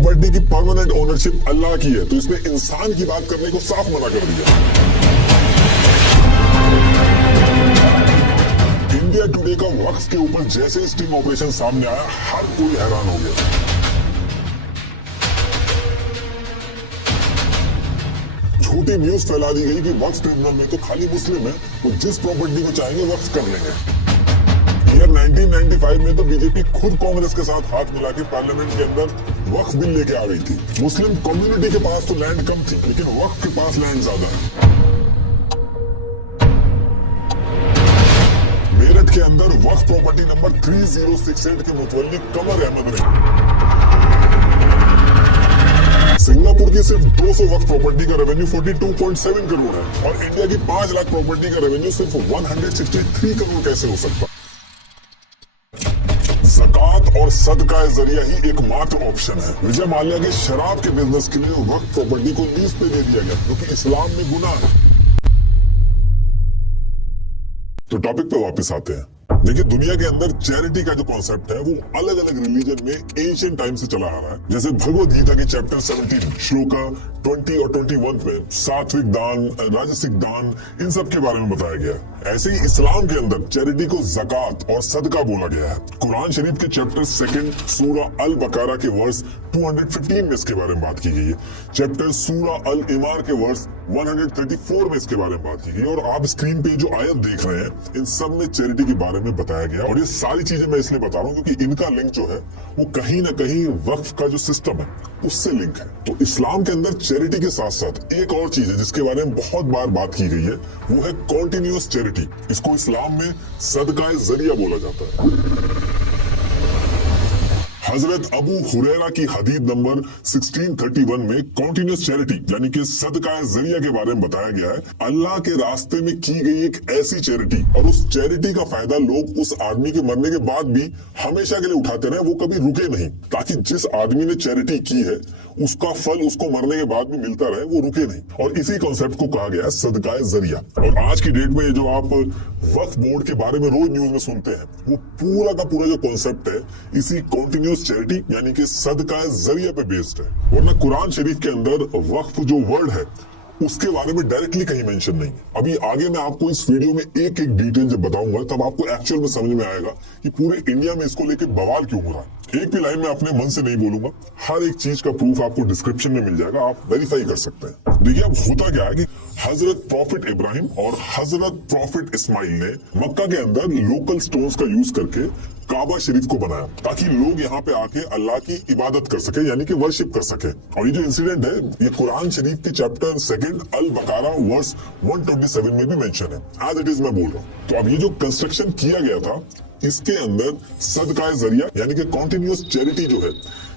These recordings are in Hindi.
प्रॉपर्टी की परमानेंट ओनरशिप अल्लाह की है, तो इसने इंसान की बात करने को साफ मना कर दिया। इंडिया टुडे का वक्फ के ऊपर जैसे स्टिंग ऑपरेशन सामने आया, हर कोई हैरान हो गया। झूठी न्यूज फैला दी गई कि वक्फ ट्रिब्यूनल में तो खाली मुस्लिम है, वो जिस प्रॉपर्टी को चाहेंगे वक्फ कर लेंगे। ईयर 1995 में तो बीजेपी खुद कांग्रेस के साथ हाथ मिला के पार्लियामेंट के अंदर वक्फ बिल लेके आ गई थी। मुस्लिम कम्युनिटी के पास तो लैंड कम थी, लेकिन वक्फ के पास लैंड ज्यादा है। मेरठ के अंदर वक्फ प्रॉपर्टी नंबर 3068 के मुतवल्लिक कमर अहमद ने सिंगापुर की सिर्फ 200 वक्फ प्रॉपर्टी का रेवेन्यू 42.7 करोड़ है, और इंडिया की 5 लाख प्रॉपर्टी का रेवेन्यू सिर्फ 163 करोड़ कैसे हो सकता? ज़कात और सदका जरिया ही एकमात्र ऑप्शन है। विजय माल्या के शराब के बिजनेस के लिए वक्फ प्रॉपर्टी को लीज पे दे दिया गया, क्योंकि इस्लाम में गुनाह है। तो टॉपिक पे वापस आते हैं। देखिए, दुनिया के अंदर चैरिटी का जो कॉन्सेप्ट है वो अलग अलग रिलीजन में एंशिएंट टाइम से चला आ रहा है। जैसे भगवद गीता के चैप्टर 17 श्लोका 20 और 21 में सात्विक दान, राजसिक दान, इन सब के बारे में बताया गया है। ऐसे ही इस्लाम के अंदर चैरिटी को ज़कात और सदका बोला गया है। कुरान शरीफ के चैप्टर 2 सूरा अल बकारा के वर्स 215 में इसके बारे में बात की गई है। चैप्टर सूरा अल इमार के वर्स 134 में इसके बारे में बात की गई है। और आप स्क्रीन पे जो आयत देख रहे हैं, इन सब में चैरिटी के बारे में बताया गया। और ये सारी चीजें मैं इसलिए बता रहा हूँ क्योंकि इनका लिंक जो है वो कहीं ना कहीं वक्फ का जो सिस्टम है उससे लिंक है। तो इस्लाम के अंदर चैरिटी के साथ साथ एक और चीज है जिसके बारे में बहुत बार बात की गई है, वो है कॉन्टिन्यूअस चैरिटी। इसको इस्लाम में सदका जरिया बोला जाता है। हजरत अबू हुरैरा की हदीस नंबर 1631 में कॉन्टिन्यूअस चैरिटी यानी कि सदका जरिया के बारे में बताया गया है। अल्लाह के रास्ते में की गई एक ऐसी चैरिटी, और उस चैरिटी का फायदा लोग उस आदमी के मरने के बाद भी हमेशा के लिए उठाते रहे, वो कभी रुके नहीं, ताकि जिस आदमी ने चैरिटी की है उसका फल उसको मरने के बाद भी मिलता रहे, वो रुके नहीं। और इसी कॉन्सेप्ट को कहा गया है सदका जरिया। और आज की डेट में जो आप वक्फ बोर्ड के बारे में रोज न्यूज में सुनते हैं, वो पूरा का पूरा जो कॉन्सेप्ट है इसी कॉन्टिन्यूअस चैरिटी यानी कि सदका जरिया पे बेस्ड है। वरना कुरान शरीफ के अंदर वक्फ जो वर्ड है उसके बारे में डायरेक्टली कहीं मेंशन नहीं है। अभी आगे मैं आपको इस वीडियो में एक एक डिटेल जब बताऊंगा तब आपको एक्चुअल में समझ में आएगा कि पूरे इंडिया में इसको लेके बवाल क्यों हो रहा है। एक भी लाइन में अपने मन से नहीं बोलूंगा, हर एक चीज का प्रूफ आपको डिस्क्रिप्शन में मिल जाएगा, आप वेरीफाई कर सकते हैं। देखिए, अब होता क्या है कि हजरत प्रॉफिट इब्राहिम और हजरत प्रॉफिट इस्माइल ने मक्का के अंदर लोकल स्टोन्स का यूज करके काबा शरीफ को बनाया, ताकि लोग यहाँ पे आके अल्लाह की इबादत कर सके यानी कि वर्शिप कर सके। और ये जो इंसिडेंट है ये कुरान शरीफ के चैप्टर 2 अल बकारा वर्स 127 में भी मेंशन है। एज इट इज मैं बोल रहा हूँ। तो अब ये जो कंस्ट्रक्शन किया गया था इसके अंदर सदका जरिया यानी कि कॉन्टिन्यूअस चैरिटी जो है,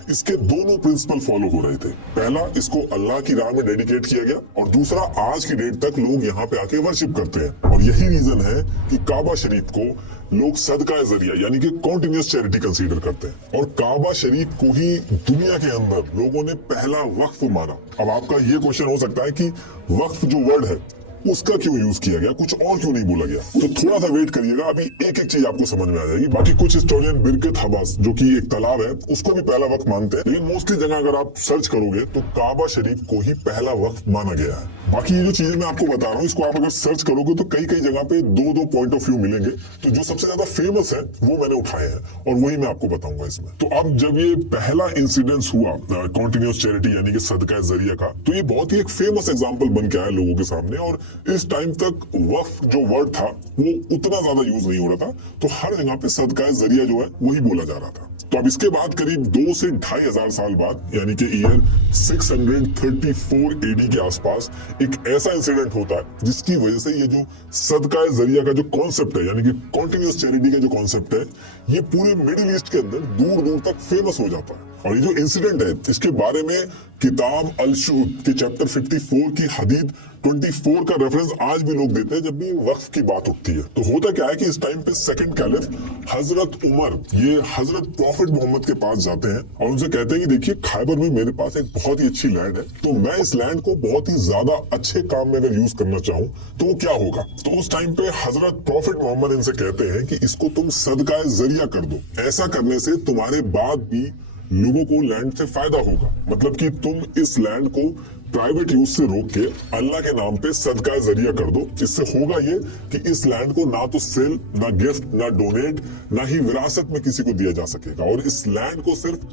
इसके दोनों प्रिंसिपल फॉलो हो रहे थे। पहला, इसको अल्लाह की राह में डेडिकेट किया गया, और दूसरा, आज की डेट तक लोग यहाँ पे आके वर्शिप करते हैं। और यही रीजन है कि काबा शरीफ को लोग सदका जरिया यानी कि कॉन्टिन्यूअस चैरिटी कंसीडर करते हैं। और काबा शरीफ को ही दुनिया के अंदर लोगों ने पहला वक्फ माना। अब आपका ये क्वेश्चन हो सकता है कि वक्फ जो वर्ड है उसका क्यों यूज किया गया, कुछ और क्यों नहीं बोला गया? तो थोड़ा सा वेट करिएगा, अभी एक एक चीज आपको समझ में आ जाएगी। बाकी कुछ हिस्टोरियन बिरकत हबास जो कि एक तालाब है उसको भी पहला वक्त मानते हैं, लेकिन मोस्टली जगह अगर आप सर्च करोगे तो काबा शरीफ को ही पहला वक्त माना गया है। बाकी ये जो चीजें मैं आपको बता रहा हूँ इसको आप अगर सर्च करोगे तो कई कई जगह पे दो पॉइंट ऑफ व्यू मिलेंगे। तो जो सबसे ज्यादा फेमस है वो मैंने उठाए हैं और वही मैं आपको बताऊंगा इसमें। तो अब जब ये पहला इंसिडेंस हुआ कॉन्टिन्यूअस चैरिटी यानी कि सदका जरिया का, तो ये बहुत ही एक फेमस एग्जाम्पल बन के आया लोगों के सामने। और इस टाइम तक वक्फ जो वर्ड था वो उतना ज्यादा यूज नहीं हो रहा था, तो हर जगह पे सदका जरिया जो है वही बोला जा रहा था। तो अब इसके बाद करीब 2 से 2,500 साल बाद यानी कि ईयर 634 AD के आसपास एक ऐसा इंसिडेंट होता है जिसकी वजह से ये जो सदका जरिया का जो कॉन्सेप्ट है यानी कि कॉन्टिन्यूअस चैरिटी का जो कॉन्सेप्ट है ये पूरे मिडिल ईस्ट के अंदर दूर दूर तक फेमस हो जाता है। और ये जो इंसिडेंट है इसके बारे में किताब अल शुहूद के चैप्टर 54 की हदीस 24 का रेफरेंस आज भी लोग देते हैं जब भी वक्फ की बात उठती है। तो होता क्या है कि इस टाइम पे सेकंड कैलिफ हजरत उमर ये हजरत प्रॉफिट मोहम्मद के पास जाते हैं और उनसे कहते हैं कि देखिए, खैबर में मेरे पास एक बहुत ही अच्छी लैंड है, तो मैं इस लैंड को बहुत ही ज्यादा अच्छे काम में अगर यूज करना चाहूँ तो वो क्या होगा। तो उस टाइम पे हजरत प्रॉफिट मोहम्मद इनसे कहते हैं कि इसको तुम सदका जरिया कर दो, ऐसा करने से तुम्हारे बाद भी लोगों को लैंड से फायदा होगा। मतलब कि तुम इस लैंड को प्राइवेट यूज से रोक के अल्लाह के नाम पे सदका जरिया कर दो। इससे होगा ये कि इस लैंड को ना तो सेल, ना गिफ्ट, ना डोनेट, ना ही विरासत में किसी को दिया जा सकेगा, और इस लैंड को सिर्फ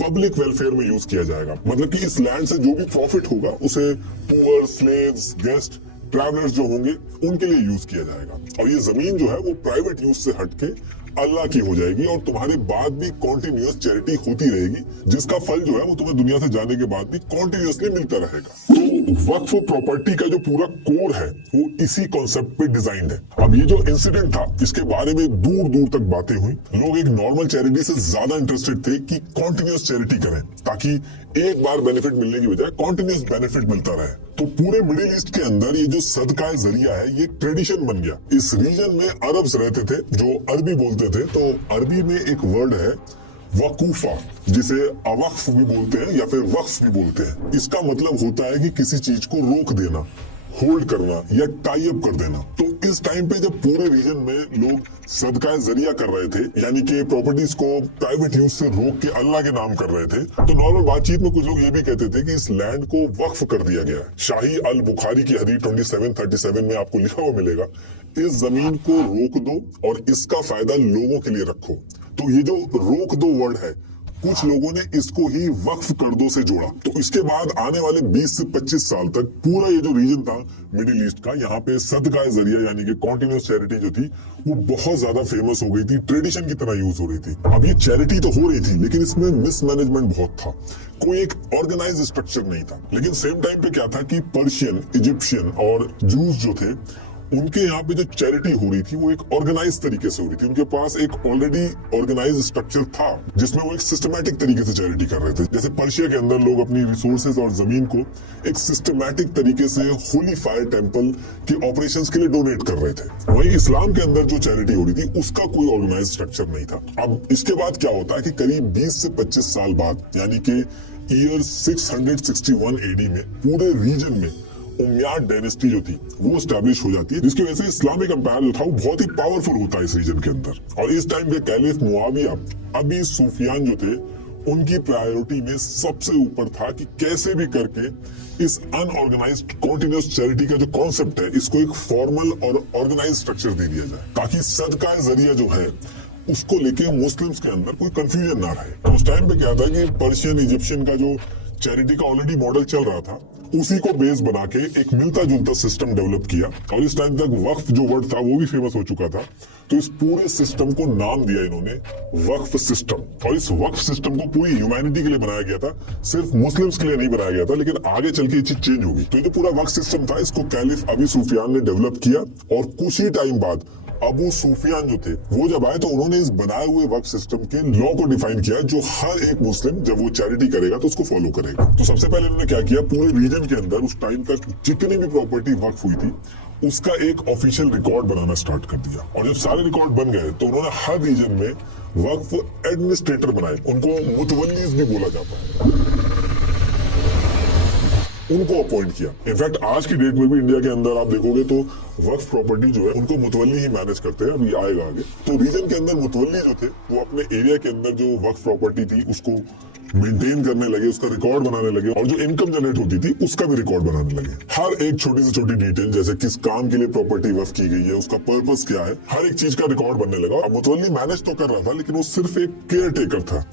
पब्लिक वेलफेयर में यूज किया जाएगा। मतलब कि इस लैंड से जो भी प्रॉफिट होगा उसे पुअर, स्लेव्स, गेस्ट, ट्रैवलर्स जो होंगे उनके लिए यूज किया जाएगा, और ये जमीन जो है वो प्राइवेट यूज से हटके अल्लाह की हो जाएगी, और तुम्हारे बाद भी कॉन्टिन्यूअस चैरिटी होती रहेगी, जिसका फल जो है वो तुम्हें दुनिया से जाने के बाद भी कॉन्टिन्यूअसली मिलता रहेगा। तो वक्फ प्रॉपर्टी का जो पूरा कोर है वो इसी कॉन्सेप्ट पे डिजाइन है। अब ये जो इंसिडेंट था इसके बारे में दूर दूर तक बातें हुई। लोग एक नॉर्मल चैरिटी से ज्यादा इंटरेस्टेड थे कि कॉन्टिन्यूअस चैरिटी करें, ताकि एक बार बेनिफिट मिलने की बजाय कॉन्टिन्यूअस बेनिफिट मिलता रहे। तो पूरे मिडिल ईस्ट के अंदर ये जो सदका जरिया है ये ट्रेडिशन बन गया। इस रीजन में अरब्स रहते थे जो अरबी बोलते थे, तो अरबी में एक वर्ड है वकूफा, जिसे अवक्फ भी बोलते हैं या फिर वक्फ भी बोलते हैं। इसका मतलब होता है कि किसी चीज को रोक देना, होल्ड करना या टाई अप कर देना। तो इस टाइम पे जब पूरे रीजन में लोग सदका जरिया कर रहे थे, यानी कि प्रॉपर्टीज को प्राइवेट यूज से रोक के अल्लाह के नाम कर रहे थे, तो नॉर्मल बातचीत में कुछ लोग ये भी कहते थे कि इस लैंड को वक्फ कर दिया गया है। शाही अल बुखारी की हदीस 2737 में आपको लिखा हुआ मिलेगा, इस जमीन को रोक दो और इसका फायदा लोगों के लिए रखो। तो ये जो रोक दो वर्ड है, कुछ लोगों ने इसको ही वक्फ कर दो से जोड़ा। तो इसके बाद आने वाले 20 से 25 साल तक पूरा ये जो रीजन था मिडिल ईस्ट का, यहाँ पे सदका जरिया यानी कि कॉन्टिन्यूअस चैरिटी जो थी वो बहुत ज्यादा फेमस हो गई थी, ट्रेडिशन की तरह यूज हो रही थी। अब ये चैरिटी तो हो रही थी लेकिन इसमें मिसमैनेजमेंट बहुत था, कोई एक ऑर्गेनाइज स्ट्रक्चर नहीं था। लेकिन सेम टाइम पे क्या था कि पर्शियन, इजिप्शियन और जूस जो थे उनके यहाँ पे जो चैरिटी हो रही थी वो एक ऑर्गेनाइज तरीके से हो रही थी। उनके पास एक ऑलरेडी ऑर्गेनाइज स्ट्रक्चर था जिसमें वो एक सिस्टमैटिक तरीके से चैरिटी कर रहे थे। जैसे पर्शिया के अंदर लोग अपनी रिसोर्सेज और जमीन को एक सिस्टमैटिक तरीके से होली फायर टेम्पल के ऑपरेशंस के लिए डोनेट कर रहे थे। वहीं इस्लाम के अंदर जो चैरिटी हो रही थी उसका कोई ऑर्गेनाइज स्ट्रक्चर नहीं था। अब इसके बाद क्या होता है कि करीब 20 से 25 साल बाद यानी कि ईयर 661 AD में पूरे रीजन में उमैयद डायनेस्टी जो थी वो स्टैब्लिश हो जाती है, जिसकी वजह से इस्लामिक एम्पायर जो था वो बहुत ही पावरफुल होता है इस रीजन के अंदर। और इस टाइम के कैलिफ मुआविया अबी सुफियान जो थे उनकी प्रायोरिटी में सबसे ऊपर था कि कैसे भी करके इस अनऑर्गेनाइज्ड कॉन्टिन्यूअस चैरिटी का जो कॉन्सेप्ट है इसको एक फॉर्मल और ऑर्गेनाइज स्ट्रक्चर दे दिया जाए, ताकि सदका जरिया जो है उसको लेके मुस्लिम्स के अंदर कोई कंफ्यूजन ना रहे। तो उस टाइम पे क्या था कि पर्शियन, इजिप्शियन का जो चैरिटी का ऑलरेडी मॉडल चल रहा था उसी को बेस बना के एक मिलता जुलता सिस्टम डेवलप किया, और इस टाइम तक वक्फ जो वर्ड था वो भी फेमस हो चुका था। तो इस पूरे सिस्टम को नाम दिया इन्होंने वक्फ सिस्टम, और इस वक्फ सिस्टम को पूरी ह्यूमैनिटी के लिए बनाया गया था, सिर्फ मुस्लिम्स के लिए नहीं बनाया गया था। लेकिन आगे चल के ये चीज चेंज होगी। तो ये जो पूरा वक्फ सिस्टम था इसको कैलिफ अबी सुफियान ने डेवलप किया, और कुछ ही टाइम बाद अबू सुफियान जो थे वो जब आए तो उन्होंने इस बनाए हुए वक्फ सिस्टम के लॉ को डिफाइन किया, जो हर एक मुस्लिम जब वो चैरिटी करेगा तो उसको फॉलो करेगा। तो सबसे पहले उन्होंने क्या किया, पूरे रीजन के अंदर उस टाइम तक जितनी भी प्रॉपर्टी वक्फ हुई थी उसका एक ऑफिशियल रिकॉर्ड बनाना स्टार्ट कर दिया। और जब सारे रिकॉर्ड बन गए तो उन्होंने हर रीजन में वक्फ एडमिनिस्ट्रेटर बनाए, उनको मुतवल्लीज भी बोला जाता है, उनको अपॉइंट किया। इनफैक्ट आज की डेट में भी इंडिया के अंदर आप देखोगे तो वक्फ प्रॉपर्टी जो है उनको मुतवल्ली ही मैनेज करते हैं। अभी आएगा आगे। तो रीजन के अंदर मुतवल्ली जो थे वो अपने एरिया के अंदर जो वक्फ प्रॉपर्टी थी उसको मेंटेन करने लगे, उसका रिकॉर्ड बनाने लगे, और जो इनकम जनरेट होती थी उसका भी रिकॉर्ड बनाने लगे। हर एक छोटी से छोटी डिटेल, जैसे किस काम के लिए प्रॉपर्टी वक्फ की गई है, उसका पर्पस क्या है, हर एक चीज का रिकॉर्ड बनने लगा। अब मुतवल्ली मैनेज तो कर रहा था लेकिन वो सिर्फ एक केयर टेकर था।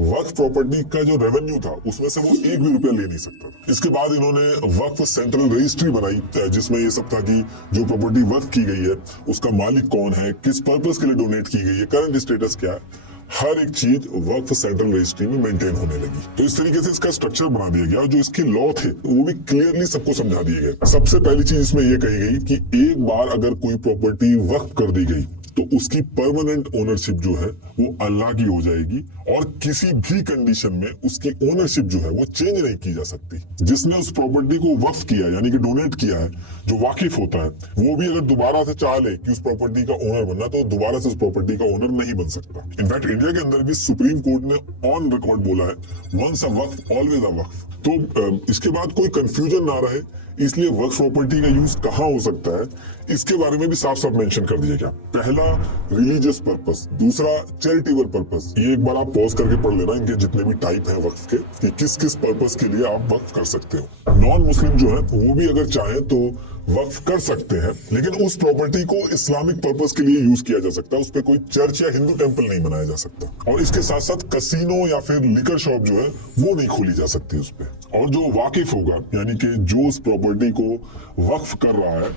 वक्फ प्रॉपर्टी का जो रेवेन्यू था उसमें से वो एक भी रुपया ले नहीं सकता था। इसके बाद इन्होंने वक्फ सेंट्रल रजिस्ट्री बनाई, जिसमें ये सब था कि जो प्रॉपर्टी वक्फ की गई है उसका मालिक कौन है, किस पर्पस के लिए डोनेट की गई है, करंट स्टेटस क्या है, हर एक चीज वक्फ सेंट्रल रजिस्ट्री में मेंटेन होने लगी। तो इस तरीके से इसका स्ट्रक्चर बना दिया गया, और जो इसके लॉ थे वो भी क्लियरली सबको समझा दिए गए। सबसे पहली चीज इसमें यह कही गई कि एक बार अगर कोई प्रॉपर्टी वक्फ कर दी गई तो उसकी परमानेंट ओनरशिप जो है वो अल्लाह की हो जाएगी, और किसी भी कंडीशन में उसकी ओनरशिप जो है वो चेंज नहीं की जा सकती। जिसने उस प्रॉपर्टी को वक्फ किया यानी कि डोनेट किया है, जो वाकिफ होता है, वो भी अगर दोबारा से चाह ले कि उस प्रॉपर्टी का ओनर बनना तो दोबारा से उस प्रॉपर्टी का ओनर नहीं बन सकता। इनफैक्ट इंडिया के अंदर भी सुप्रीम कोर्ट ने ऑन रिकॉर्ड बोला है, once a Waqf always a वक्फ। तो इसके बाद कोई कंफ्यूजन ना रहे, इसलिए वक्फ प्रॉपर्टी का यूज कहाँ हो सकता है इसके बारे में भी साफ साफ मेंशन कर दिया गया। पहला रिलीजियस पर्पस, दूसरा चैरिटेबल पर्पस। ये एक बार आप पॉज करके पढ़ लेना इनके जितने भी टाइप हैं वक्फ के, कि किस किस पर्पस के लिए आप वक्फ कर सकते हो। नॉन मुस्लिम जो है वो भी अगर चाहे तो वक्फ कर सकते हैं, लेकिन उस प्रॉपर्टी को इस्लामिक पर्पस के लिए यूज किया जा सकता है। उस पर कोई चर्च या हिंदू टेंपल नहीं बनाया जा सकता। और इसके साथ साथ कसिनो या फिर लिकर शॉप जो है वो नहीं खोली जा सकती उस पर। और जो वाकिफ होगा, यानी कि जो उस प्रॉपर्टी को वक्फ कर रहा है,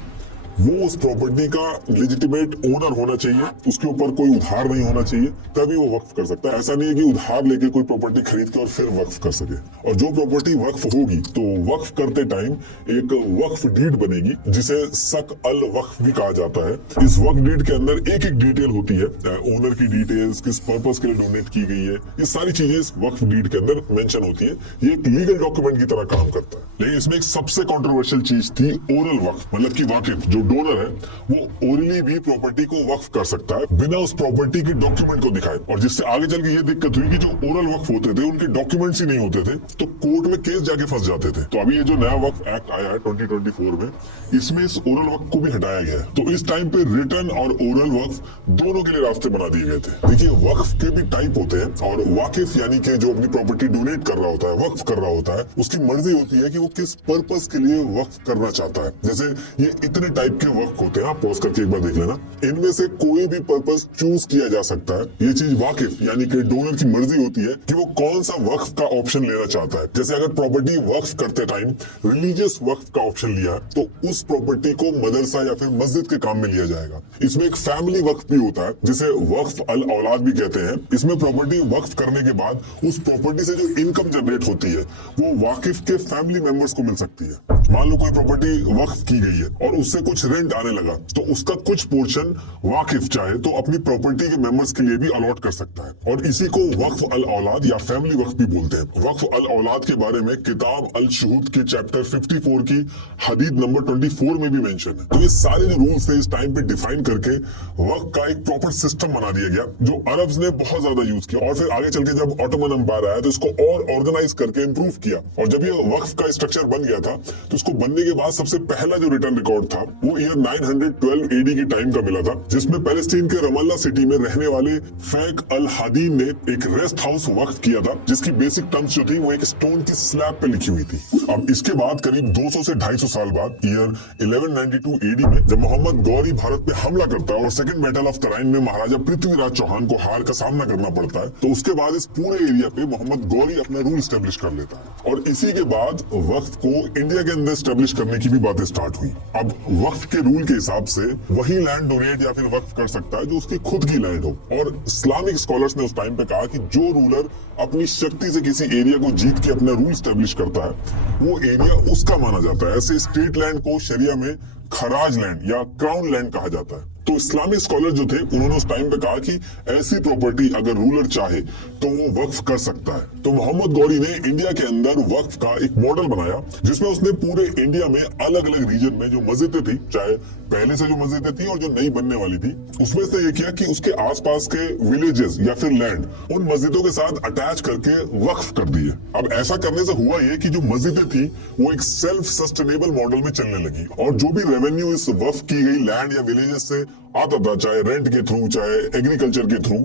वो उस प्रॉपर्टी का लेजिटिमेट ओनर होना चाहिए, उसके ऊपर कोई उधार नहीं होना चाहिए, तभी वो वक्फ कर सकता है। ऐसा नहीं है कि उधार लेके कोई प्रॉपर्टी खरीद के और फिर वक्फ कर सके। और जो प्रॉपर्टी वक्फ होगी तो वक्फ करते टाइम एक वक्फ डीड बनेगी जिसे सक अल वक्फ भी कहा जाता है। इस वक्फ डीड के अंदर एक एक डिटेल होती है, ओनर की डिटेल्स, किस पर्पस के लिए डोनेट की गई है, ये सारी चीजें इस वक्फ डीड के अंदर मेंशन होती है। ये एक लीगल डॉक्यूमेंट की तरह काम करता है। लेकिन इसमें एक सबसे कंट्रोवर्शियल चीज थी ओरल वक्फ, मतलब कि वाकिफ जो डोनर है वो ओरली भी प्रॉपर्टी को वक्फ कर सकता है बिना उस प्रॉपर्टी के डॉक्यूमेंट को दिखाए। और जिससे आगे चल के ये दिक्कत हुई कि जो ओरल वक्फ होते थे उनके डॉक्यूमेंट्स ही नहीं होते थे, तो कोर्ट में केस जाके फंस जाते थे। तो अभी ये जो नया वक्फ एक्ट आया है 2024 में, इसमें इस ओरल वक्फ को भी हटाया गया है। तो इस टाइम पे रिटन और ओरल वक्फ दोनों के लिए रास्ते बना दिए गए थे। देखिए वक्फ के भी टाइप होते हैं, और वाकिफ यानी कि जो अपनी प्रॉपर्टी डोनेट कर रहा होता है, वक्फ कर रहा होता है, उसकी मर्जी होती है कि वो किस पर्पस के लिए वक्फ करना चाहता है। जैसे ये इतने टाइप के वक्फ होते हैं, आप पॉज करके एक बार देख लेना। इनमें से कोई भी पर्पस चूज किया जा सकता है। ये चीज वाकिफ यानी कि डोनर की मर्जी होती है कि वो कौन सा वक्फ का ऑप्शन लेना चाहता है। जैसे अगर प्रॉपर्टी वक्फ करते टाइम रिलीजियस वक्फ का ऑप्शन लिया तो उस प्रॉपर्टी को मदरसा या फिर मस्जिद के काम में लिया जाएगा। इसमें एक फैमिली वक्फ भी होता है जिसे वक्फ अल औलाद भी कहते हैं। इसमें प्रॉपर्टी वक्फ करने के बाद उस प्रॉपर्टी से जो इनकम जनरेट होती है वो वाकिफ के फैमिली मेंबर्स को मिल सकती है। मान लो कोई प्रॉपर्टी वक्फ की गई है और उससे कुछ रेंट आने लगा, तो उसका कुछ पोर्शन वाकिफ चाहे तो अपनी प्रॉपर्टी के मेंबर्स के लिए भी अलॉट कर सकता है। और इसी को वक्फ अल औलाद या फैमिली वक्फ भी बोलते हैं। वक्फ अल औलाद के बारे में किताब अल शुहूद के चैप्टर 54 की हदीद नंबर 24 में भी मेंशन है। तो ये सारे जो रूल्स थे इस टाइम पे डिफाइन करके वक्फ का एक प्रॉपर सिस्टम बना दिया गया, जो अरब्स ने बहुत ज्यादा यूज किया। और फिर आगे चल के जब ऑटोमन एम्पायर आया तो इसको और ऑर्गेनाइज करके इंप्रूव किया। और जब ये वक्फ का स्ट्रक्चर बन गया था तो इसको बनने के बाद सबसे पहला जो रिटर्न रिकॉर्ड था वो ईयर 912 एडी के टाइम का मिला था, जिसमें पैलेस्टीन के रमल्ला सिटी में रहने वाले फैक अल हादीन ने एक रेस्ट हाउस वक्फ किया था, जिसकी बेसिक टर्म्स जो थी वो एक स्टोन की स्लैब पे लिखी हुई थी। अब इसके बाद करीब 200 से 250 साल बाद ईयर 1192 एडी में जब मोहम्मद गौरी भारत पे हमला करता है और सेकंड बैटल ऑफ तराइन में महाराजा पृथ्वीराज चौहान को हार का सामना करना पड़ता है, तो उसके बाद इस पूरे एरिया पे मोहम्मद गौरी अपना रूल स्टेब्लिश कर लेता है। और इसी के बाद वक्फ को इंडिया के अंदर स्टेब्लिश करने की भी बातें स्टार्ट हुई। अब वक्फ के रूल के हिसाब से वही लैंड डोनेट या फिर वक्फ कर सकता है जो उसकी खुद की लैंड हो। और इस्लामिक स्कॉलर्स ने उस टाइम पे कहा कि जो रूलर अपनी शक्ति से किसी एरिया को जीत के अपना रूल स्टेब्लिश करता है वो एरिया उसका माना जाता है। ऐसे स्टेट लैंड को शरिया में खराज लैंड या क्राउन लैंड कहा जाता है। तो इस्लामिक स्कॉलर जो थे उन्होंने उस टाइम पे कहा कि ऐसी प्रॉपर्टी अगर रूलर चाहे तो वो वक्फ कर सकता है। तो मोहम्मद गौरी ने इंडिया के अंदर वक्फ का एक मॉडल बनाया, जिसमें उसने पूरे इंडिया में अलग अलग रीजन में जो मस्जिदें थी, चाहे पहले से जो मस्जिदें थी और जो नई बनने वाली थी, उसमें से ये किया कि उसके आसपास के विलेजेस या फिर लैंड उन मस्जिदों के साथ अटैच करके वक्फ कर दिए। अब ऐसा करने से हुआ ये कि जो मस्जिदें थी वो एक सेल्फ सस्टेनेबल मॉडल में चलने लगी, और जो भी रेवेन्यू इस वक्फ की गई लैंड या विलेजेस से आता था, चाहे रेंट के थ्रू चाहे एग्रीकल्चर के थ्रू,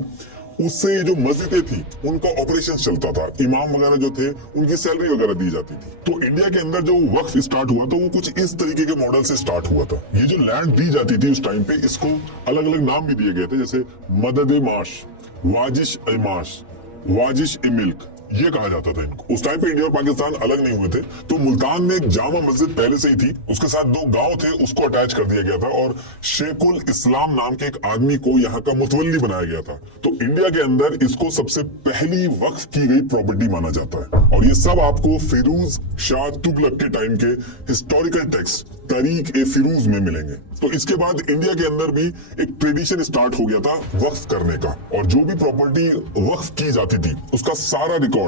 उससे जो मस्जिदें थी उनका ऑपरेशन चलता था। इमाम वगैरह जो थे उनकी सैलरी वगैरह दी जाती थी। तो इंडिया के अंदर जो वक्फ स्टार्ट हुआ तो वो कुछ इस तरीके के मॉडल से स्टार्ट हुआ था। ये जो लैंड दी जाती थी उस टाइम पे, इसको अलग अलग नाम भी दिए गए थे, जैसे मदद ए माश, वाजिश ए माश, वाजिश ए मिल्क, ये कहा जाता था इनको। उस टाइम पे इंडिया और पाकिस्तान अलग नहीं हुए थे, तो मुल्तान में एक जामा मस्जिद पहले से ही थी, उसके साथ 2 गांव थे, उसको अटैच कर दिया गया था और शेखुल इस्लाम नाम के एक आदमी को यहाँ का मुतवल्ली बनाया गया था। तो इंडिया के अंदर इसको सबसे पहली वक्फ की गई प्रॉपर्टी माना जाता है। और ये सब आपको फिरोज शाह तुगलक के टाइम के हिस्टोरिकल टेक्स्ट तारीख ए फिरोज में मिलेंगे। तो इसके बाद इंडिया के अंदर भी एक ट्रेडिशन स्टार्ट हो गया था वक्फ करने का, और जो भी प्रॉपर्टी वक्फ की जाती थी उसका सारा रिकॉर्ड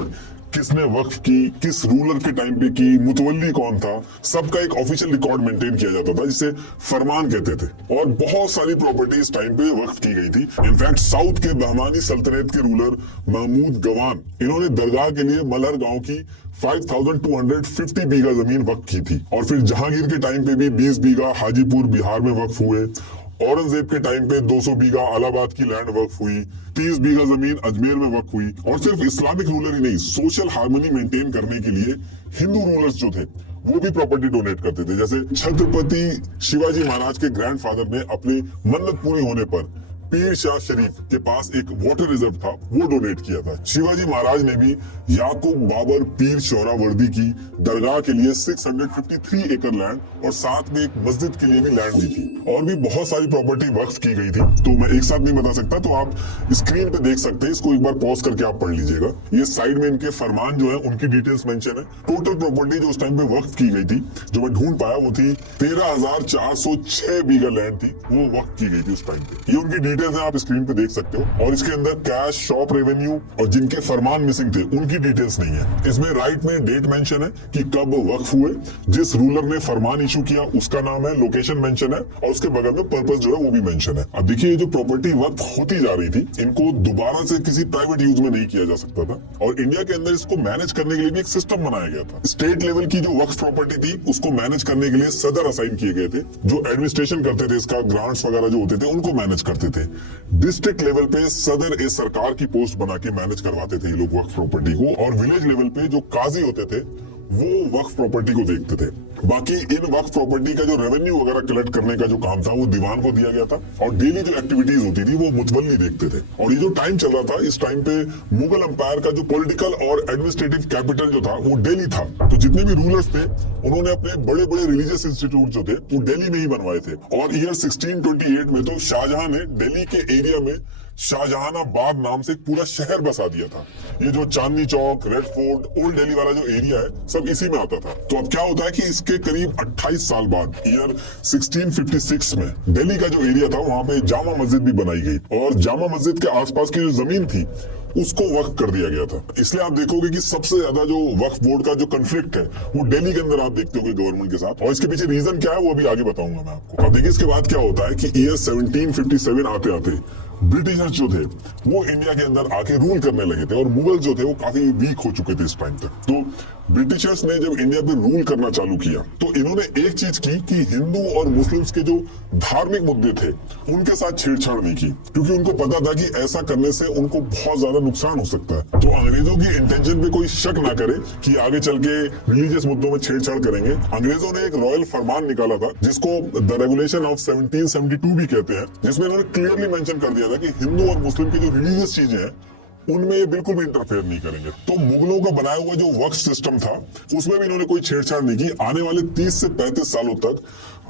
किसने वक्फ की, किस रूलर के टाइम पे की, मुतवल्ली कौन था, सबका एक ऑफिशियल रिकॉर्ड मेंटेन किया जाता था जिसे फरमान कहते थे। और बहुत सारी प्रॉपर्टी इस टाइम पे वक्फ की गई थी। इनफैक्ट साउथ के बहमानी सल्तनत के रूलर महमूद गवान, इन्होंने दरगाह के लिए मलहर गांव की 5250 बीघा जमीन वक्फ की थी। और फिर जहांगीर के टाइम पे भी 20 बीघा हाजीपुर बिहार में वक्फ हुए। औरंगजेब के टाइम पे 200 बीघा इलाहाबाद की लैंड वक्फ हुई। 30 बीघा जमीन अजमेर में वक्फ हुई। और सिर्फ इस्लामिक रूलर ही नहीं, सोशल हार्मनी मेंटेन करने के लिए हिंदू रूलर्स जो थे वो भी प्रॉपर्टी डोनेट करते थे। जैसे छत्रपति शिवाजी महाराज के ग्रैंडफादर ने अपनी मन्नत पूरी होने पर पीर शाह शरीफ के पास एक वाटर रिजर्व था, वो डोनेट किया था। शिवाजी महाराज ने भी याकूब बाबर पीर शोहरावर्दी की दरगाह के लिए 653 एकड़ लैंड और साथ में एक मस्जिद के लिए भी लैंड दी थी। और भी बहुत सारी प्रॉपर्टी वक्फ की गई थी, तो मैं एक साथ नहीं बता सकता, तो आप स्क्रीन पे देख सकते हैं। इसको एक बार पॉज करके आप पढ़ लीजिएगा। ये साइड में इनके फरमान जो है उनकी डिटेल्स मेंशन है। टोटल प्रॉपर्टी जो उस टाइम पे वक्फ की गई थी, जो मैं ढूंढ पाया, वो थी 13,406 बीघा लैंड थी, वो वक्फ की गई थी उस टाइम पे। ये उनकी डिटेल्स हैं, आप स्क्रीन पे देख सकते हो। और इसके अंदर कैश, शॉप रेवेन्यू और जिनके फरमान मिसिंग थे उनकी डिटेल्स नहीं है। इसमें राइट में डेट मेंशन है कि कब वक्फ हुए, जिस रूलर ने फरमान इशू किया उसका नाम है, लोकेशन मेंशन है और उसके बगल में पर्पस जो है वो भी मेंशन है। अब देखिए, ये जो प्रॉपर्टी वक्फ होती जा रही थी, इनको दोबारा से किसी प्राइवेट यूज में नहीं किया जा सकता था। और इंडिया के अंदर इसको मैनेज करने के लिए भी एक सिस्टम बनाया गया था। स्टेट लेवल की जो वक्फ प्रॉपर्टी थी उसको मैनेज करने के लिए सदर असाइन किए गए थे, जो एडमिनिस्ट्रेशन करते थे, इसका ग्रांट्स वगैरह जो होते थे उनको मैनेज करते थे। डिस्ट्रिक्ट लेवल पे सदर ए सरकार की पोस्ट बना के मैनेज करवाते थे ये लोग वक्फ प्रॉपर्टी को। और विलेज लेवल पे जो काजी होते थे वो वक्फ प्रॉपर्टी को देखते थे। बाकी इन वक्फ प्रॉपर्टी का जो रेवेन्यू वगैरह कलेक्ट करने का जो काम था वो दीवान को दिया गया था। और डेली जो एक्टिविटीज होती थी वो मुतवल्ली देखते थे। और ये जो टाइम चल रहा था, इस टाइम पे मुगल एम्पायर का जो पॉलिटिकल और एडमिनिस्ट्रेटिव कैपिटल जो था वो दिल्ली था। तो जितने भी रूलर्स थे उन्होंने अपने बड़े बड़े रिलीजियस इंस्टीट्यूट जो थे वो दिल्ली में ही बनवाए थे। और ईयर 1628 में तो शाहजहां ने दिल्ली के एरिया में शाहजहानाबाद नाम से एक पूरा शहर बसा दिया था। ये जो Chandni Chowk, red fort, old Delhi वाला जो एरिया है, सब इसी में आता था। तो अब क्या होता है कि इसके करीब 28 साल बाद ईयर 1656 में दिल्ली का जो एरिया था वहां पे जामा मस्जिद भी बनाई गई। और जामा मस्जिद के आसपास की जो जमीन थी उसको वक्फ कर दिया गया था। इसलिए आप देखोगे कि सबसे ज्यादा जो वक्फ बोर्ड का जो कन्फ्लिक्ट है वो दिल्ली के अंदर आप देखते हो गवर्नमेंट के साथ। और इसके पीछे रीजन क्या है वो अभी आगे बताऊंगा मैं आपको। अब देखिए इसके बाद क्या होता है कि ईयर 1757 आते आते ब्रिटिशर्स जो थे वो इंडिया के अंदर आके रूल करने लगे थे। और मुगल जो थे वो काफी वीक हो चुके थे इस टाइम तक। तो ब्रिटिशर्स ने जब इंडिया पे रूल करना चालू किया तो इन्होंने एक चीज की कि हिंदू और मुस्लिम्स के जो धार्मिक मुद्दे थे उनके साथ छेड़छाड़ नहीं की, क्योंकि उनको पता था कि ऐसा करने से उनको बहुत ज्यादा नुकसान हो सकता है। तो अंग्रेजों की इंटेंशन पे कोई शक ना करे कि आगे चल के रिलीजियस मुद्दों में छेड़छाड़ करेंगे। अंग्रेजों ने एक रॉयल फरमान निकाला था जिसको द रेगुलेशन ऑफ 1772 भी कहते हैं, जिसमें इन्होंने क्लियरली मेंशन कर दिया था कि हिंदू और मुस्लिम की जो रिलीजियस चीजें हैं उनमें ये बिल्कुल भी इंटरफेयर नहीं करेंगे। तो मुगलों का बनाया हुआ जो वक्फ सिस्टम था उसमें भी इन्होंने कोई छेड़छाड़ नहीं की। आने वाले 30 से 35 सालों तक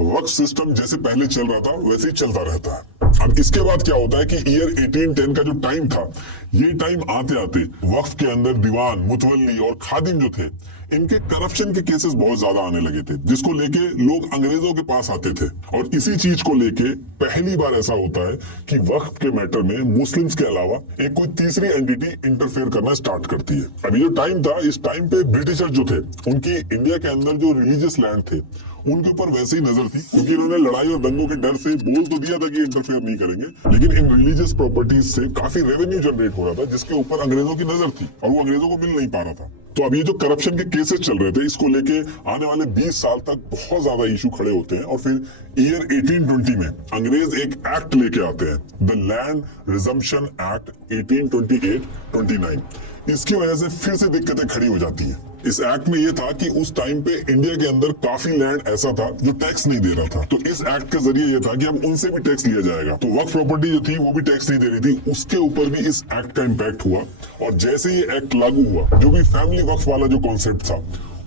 वक्फ सिस्टम जैसे पहले चल रहा था वैसे ही चलता रहता है। अब इसके बाद क्या होता है कि ईयर 1810 का जो टाइम था, ये टाइम आते आते वक्फ के अंदर दीवान, मुतवल्ली और खादिम जो थे इनके करप्शन के केसेस बहुत ज्यादा आने लगे थे, जिसको लेके लोग अंग्रेजों के पास आते थे। और इसी चीज को लेके पहली बार ऐसा होता है कि वक्फ के मैटर में मुस्लिम्स के अलावा एक कोई तीसरी एंटिटी इंटरफेयर करना स्टार्ट करती है। अभी जो टाइम था, इस टाइम पे ब्रिटिशर जो थे उनकी इंडिया के अंदर जो रिलीजियस लैंड थे उनके ऊपर वैसे ही नजर थी, क्योंकि इन्होंने लड़ाई और दंगों के डर से बोल तो दिया था कि इंटरफेयर नहीं करेंगे, लेकिन इन रिलीजियस प्रॉपर्टीज से काफी रेवेन्यू जनरेट हो रहा था जिसके ऊपर अंग्रेजों की नजर थी और वो अंग्रेजों को मिल नहीं पा रहा था। तो अब ये जो करप्शन के केसेस चल रहे थे, इसको लेके आने वाले 20 साल तक बहुत ज्यादा इशू खड़े होते हैं। और फिर ईयर 1820 में अंग्रेज एक एक्ट लेके आते हैं, द लैंड रिजम्पशन एक्ट 1828-29। इसकी वजह से फिर से दिक्कतें खड़ी हो जाती हैं। इस एक्ट में यह था कि उस टाइम पे इंडिया के अंदर काफी लैंड ऐसा था जो टैक्स नहीं दे रहा था। तो इस एक्ट के जरिए यह था कि अब उनसे भी टैक्स लिया जाएगा। तो वक्फ प्रॉपर्टी जो थी वो भी टैक्स नहीं दे रही थी, उसके ऊपर भी इस एक्ट का इम्पैक्ट हुआ। और जैसे ये एक्ट लागू हुआ, जो भी फैमिली वक्फ वाला जो कॉन्सेप्ट था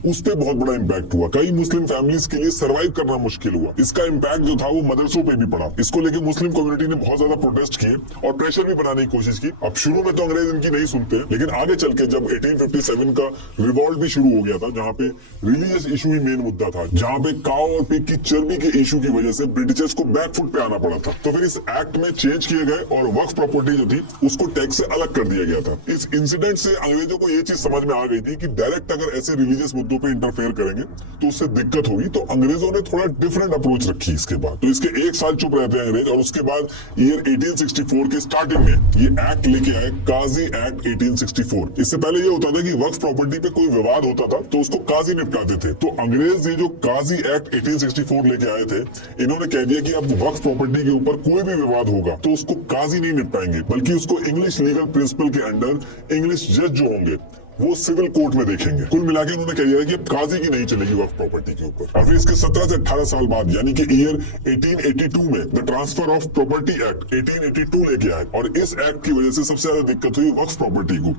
उस पर बहुत बड़ा इम्पैक्ट हुआ। कई मुस्लिम फैमिलीज के लिए सर्वाइव करना मुश्किल हुआ। इसका इम्पैक्ट जो था वो मदरसों पे भी पड़ा। इसको लेके मुस्लिम कम्युनिटी ने बहुत ज्यादा प्रोटेस्ट किए और प्रेशर भी बनाने की कोशिश की। अब शुरू में तो अंग्रेज इनकी नहीं सुनते, लेकिन आगे चल के जब 1857 का रिवॉल्ट भी शुरू हो गया था, जहां पे रिलीजियस इशू ही मेन मुद्दा था, जहां पे काऊ और पिग की चर्बी के इशू की वजह से ब्रिटिशर्स को बैकफुट पे आना पड़ा था, तो फिर इस एक्ट में चेंज किए गए और वक्फ प्रॉपर्टी जो थी उसको टैक्स से अलग कर दिया गया था। इस इंसिडेंट से अंग्रेजों को ये चीज समझ में आ गई थी कि डायरेक्ट अगर ऐसे रिलीजियस मुद्दों पे इंटरफेयर करेंगे तो उससे दिक्कत होगी, तो अंग्रेजों ने थोड़ा डिफरेंट अप्रोच रखी इसके बाद। तो इसके एक साल चुप रहते हैं अंग्रेज, और उसके बाद ईयर 1864 के स्टार्टिंग में ये एक्ट लेके आए, काजी एक्ट 1864। इससे पहले ये होता था कि वक्फ प्रॉपर्टी पे कोई विवाद होता था तो उसको काजी निपटाते थे। तो अंग्रेज ये जो काजी एक्ट 1864 लेके आए थे, इन्होंने कह दिया कि अब वक्फ प्रॉपर्टी के ऊपर कोई भी विवाद होगा तो उसको काजी नहीं निपटाएंगे, बल्कि उसको इंग्लिश लीगल प्रिंसिपल के अंडर इंग्लिश जज जो होंगे वो सिविल कोर्ट में देखेंगे। कुल मिला के उन्होंने कह दिया कि अब काजी की नहीं चलेगी वक्फ प्रॉपर्टी के ऊपर। और फिर इसके 17 से 18 साल बाद यानी कि ईयर 1882 में the transfer of property act 1882 लेके आए, और इस एक्ट की वजह से सबसे ज्यादा दिक्कत हुई वक्फ प्रॉपर्टी को।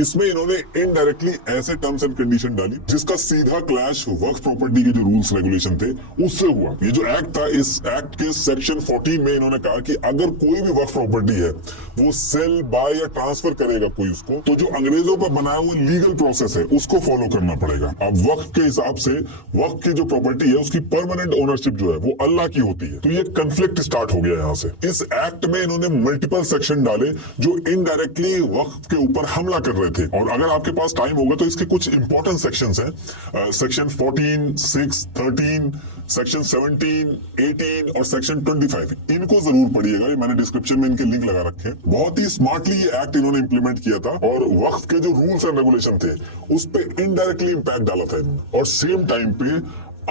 इसमें इन्होंने इनडायरेक्टली ऐसे टर्म्स एंड कंडीशन डाली जिसका सीधा क्लैश वक्फ प्रॉपर्टी के जो रूल्स रेगुलेशन थे उससे हुआ। ये जो एक्ट था, इस एक्ट के सेक्शन 14 में इन्होंने कहा कि अगर कोई भी वक्फ प्रॉपर्टी है वो सेल, बाय या ट्रांसफर करेगा कोई उसको, तो जो अंग्रेजों पर बनाया हुआ लीगल प्रोसेस है उसको फॉलो करना पड़ेगा। अब वक्फ के हिसाब से वक्फ की जो प्रॉपर्टी है उसकी परमानेंट ओनरशिप जो है वो अल्लाह की होती है। तो ये कंफ्लिक्ट स्टार्ट हो गया यहाँ से। इस एक्ट में इन्होंने मल्टीपल सेक्शन डाले जो इनडायरेक्टली वक्फ के ऊपर हमला कर रहे थे। और अगर आपके पास टाइम होगा तो इसके कुछ इंपॉर्टेंट सेक्शंस हैं, सेक्शन 14, 6, 13, सेक्शन 17, 18 और सेक्शन 25। इनको जरूर पढ़िएगा, मैंने डिस्क्रिप्शन में इनके लिंक लगा रखे हैं। बहुत ही स्मार्टली ये एक्ट इन्होंने इंप्लीमेंट किया था और वक्फ के जो रूल्स एंड रेगुलेशन थे उस पे इनडायरेक्टली इंपैक्ट डाला था इन्होंने। और सेम टाइम पे